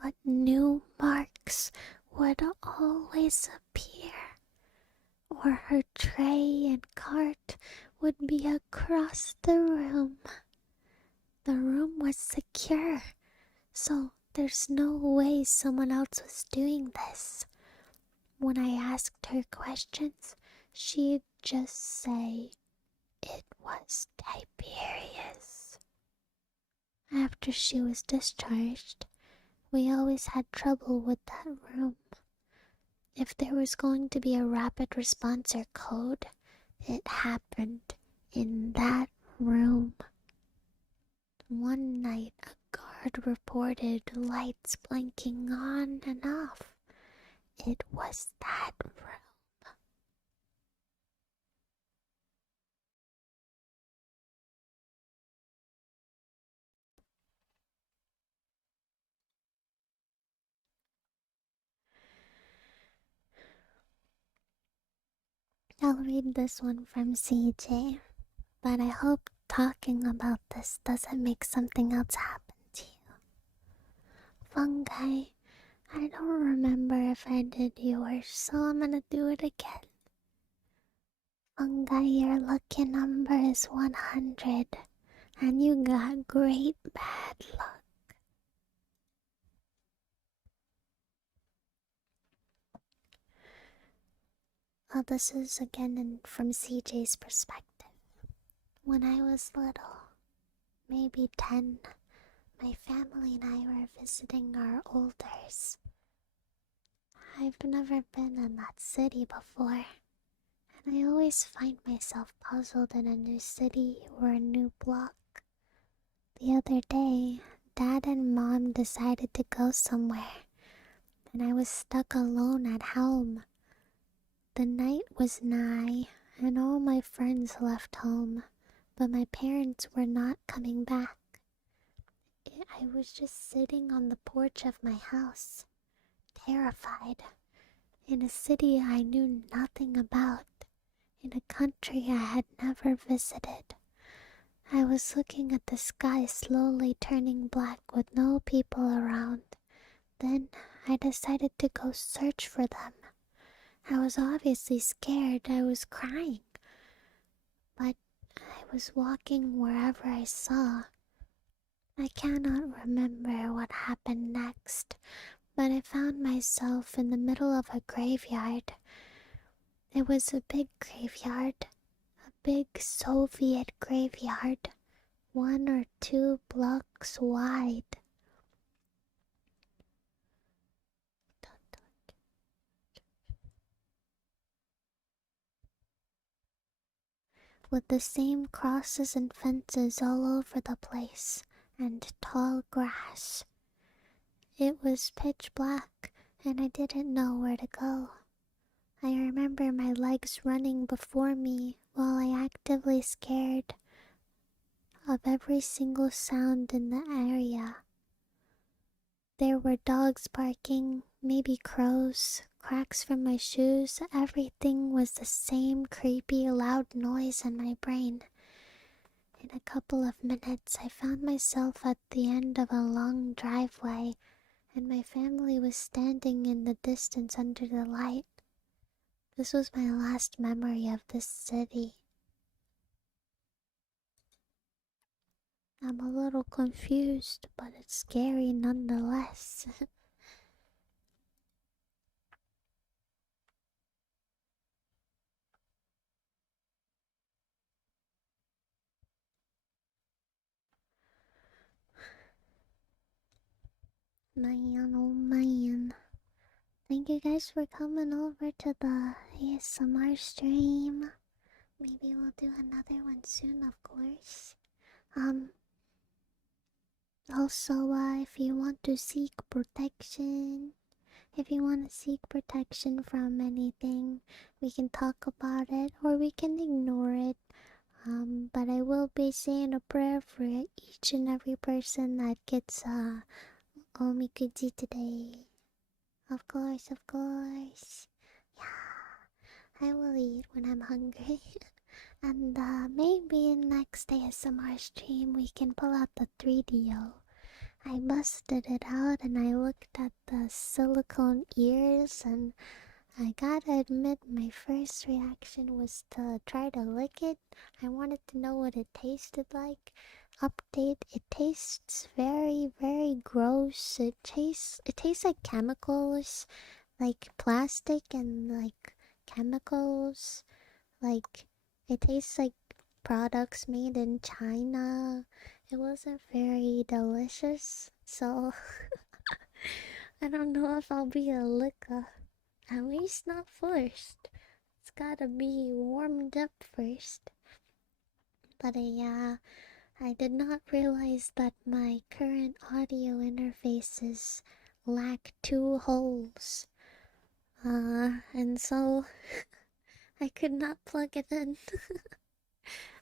But new marks would always appear, or her tray and cart would be across the room. The room was secure, so there's no way someone else was doing this. When I asked her questions, she'd just say it was Tiberius. After she was discharged, we always had trouble with that room. If there was going to be a rapid response or code, it happened in that room. One night, a guard reported lights blinking on and off. It was that room. I'll read this one from CJ, but I hope talking about this doesn't make something else happen to you. Fungi, I don't remember if I did yours, so I'm gonna do it again. Fungi, your lucky number is 100, and you got great bad luck. Oh, this is again from CJ's perspective. When I was little, maybe 10, my family and I were visiting our elders. I've never been in that city before, and I always find myself puzzled in a new city or a new block. The other day, Dad and Mom decided to go somewhere, and I was stuck alone at home. The night was nigh, and all my friends left home, but my parents were not coming back. I was just sitting on the porch of my house, terrified, in a city I knew nothing about, in a country I had never visited. I was looking at the sky slowly turning black with no people around. Then I decided to go search for them. I was obviously scared. I was crying. But I was walking wherever I saw. I cannot remember what happened next, but I found myself in the middle of a graveyard. It was a big graveyard, a big Soviet graveyard, 1 or 2 blocks wide. With the same crosses and fences all over the place, and tall grass. It was pitch black, and I didn't know where to go. I remember my legs running before me while I actively scared of every single sound in the area. There were dogs barking, maybe crows, cracks from my shoes. Everything was the same creepy, loud noise in my brain. In a couple of minutes, I found myself at the end of a long driveway, and my family was standing in the distance under the light. This was my last memory of this city. I'm a little confused, but it's scary nonetheless. Man, oh man. Thank you guys for coming over to the ASMR stream. Maybe we'll do another one soon, of course. Also, if you want to seek protection, if you want to seek protection from anything, we can talk about it or we can ignore it. But I will be saying a prayer for each and every person that gets omikuji today. Of course, of course. Yeah, I will eat when I'm hungry. And maybe next ASMR stream we can pull out the 3DO. I busted it out and I looked at the silicone ears, and I gotta admit my first reaction was to try to lick it. I wanted to know what it tasted like. Update, it tastes very, very gross. It tastes like chemicals, like plastic and like chemicals. Like it tastes like products made in China. It wasn't very delicious, so I don't know if I'll be a licker. At least not first. It's gotta be warmed up first. But I did not realize that my current audio interfaces lack 2 holes. And so I could not plug it in.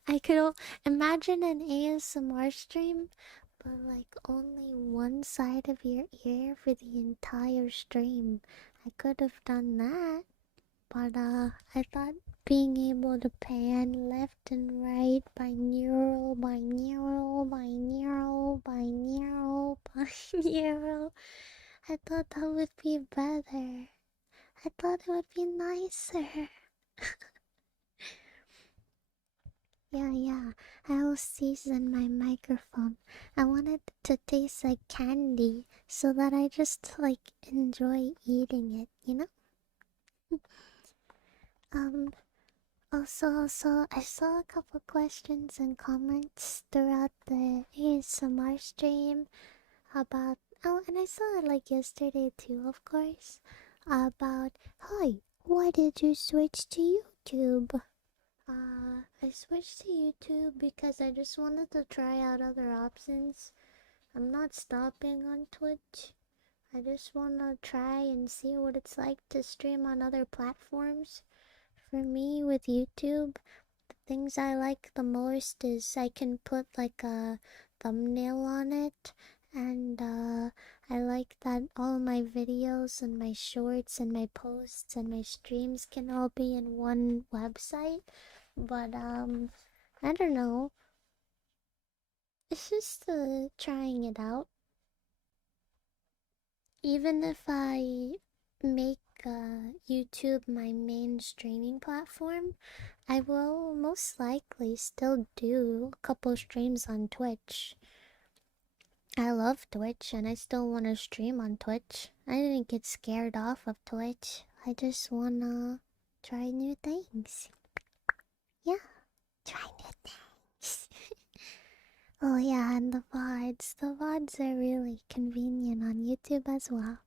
I could imagine an ASMR stream, but like only one side of your ear for the entire stream. I could have done that, but I thought being able to pan left and right, binaural, binaural, binaural, binaural, binaural. I thought that would be better. I thought it would be nicer. Yeah. I will season my microphone. I want it to taste like candy so that I just enjoy eating it, you know? Um, also, I saw a couple questions and comments throughout the ASMR stream about, oh, and I saw it yesterday too, of course, about, hi, why did you switch to YouTube? I switched to YouTube because I just wanted to try out other options. I'm not stopping on Twitch. I just wanna try and see what it's like to stream on other platforms. For me, with YouTube, the things I like the most is I can put a thumbnail on it, and I like that all my videos and my shorts and my posts and my streams can all be in one website. But I don't know. It's just trying it out. Even if I make YouTube my main streaming platform, I will most likely still do a couple streams on Twitch. I love Twitch and I still want to stream on Twitch. I didn't get scared off of Twitch. I just wanna try new things. Yeah, try new things. Oh yeah, and the VODs. The VODs are really convenient on YouTube as well.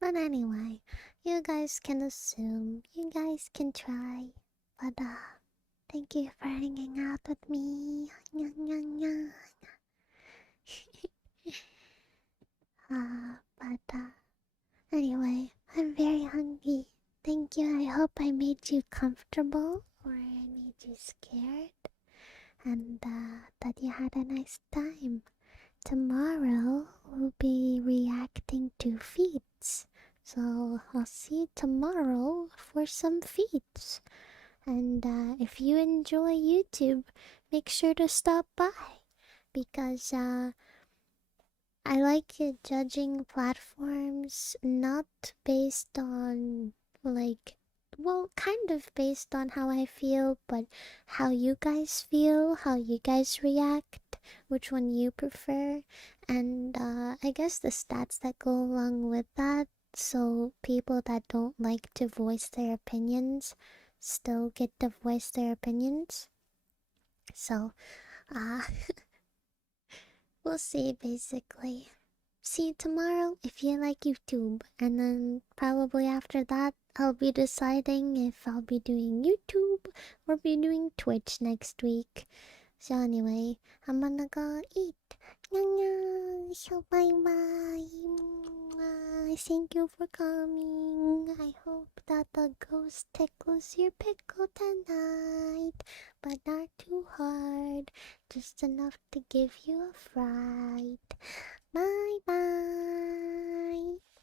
But anyway, you guys can assume, you guys can try. But thank you for hanging out with me. But anyway, I'm very hungry. Thank you. I hope I made you comfortable or I made you scared and that you had a nice time. Tomorrow we'll be reacting to feats. So I'll see you tomorrow for some feats. And if you enjoy YouTube, make sure to stop by because I like it judging platforms not based on well, kind of based on how I feel, but how you guys feel, how you guys react, which one you prefer, and I guess the stats that go along with that. So people that don't like to voice their opinions still get to voice their opinions. So, uh, we'll see basically. See you tomorrow if you like YouTube, and then probably after that, I'll be deciding if I'll be doing YouTube or be doing Twitch next week. So anyway, I'm gonna go eat. So bye bye. Thank you for coming. I hope that the ghost tickles your pickle tonight, but not too hard, just enough to give you a fright. Bye bye.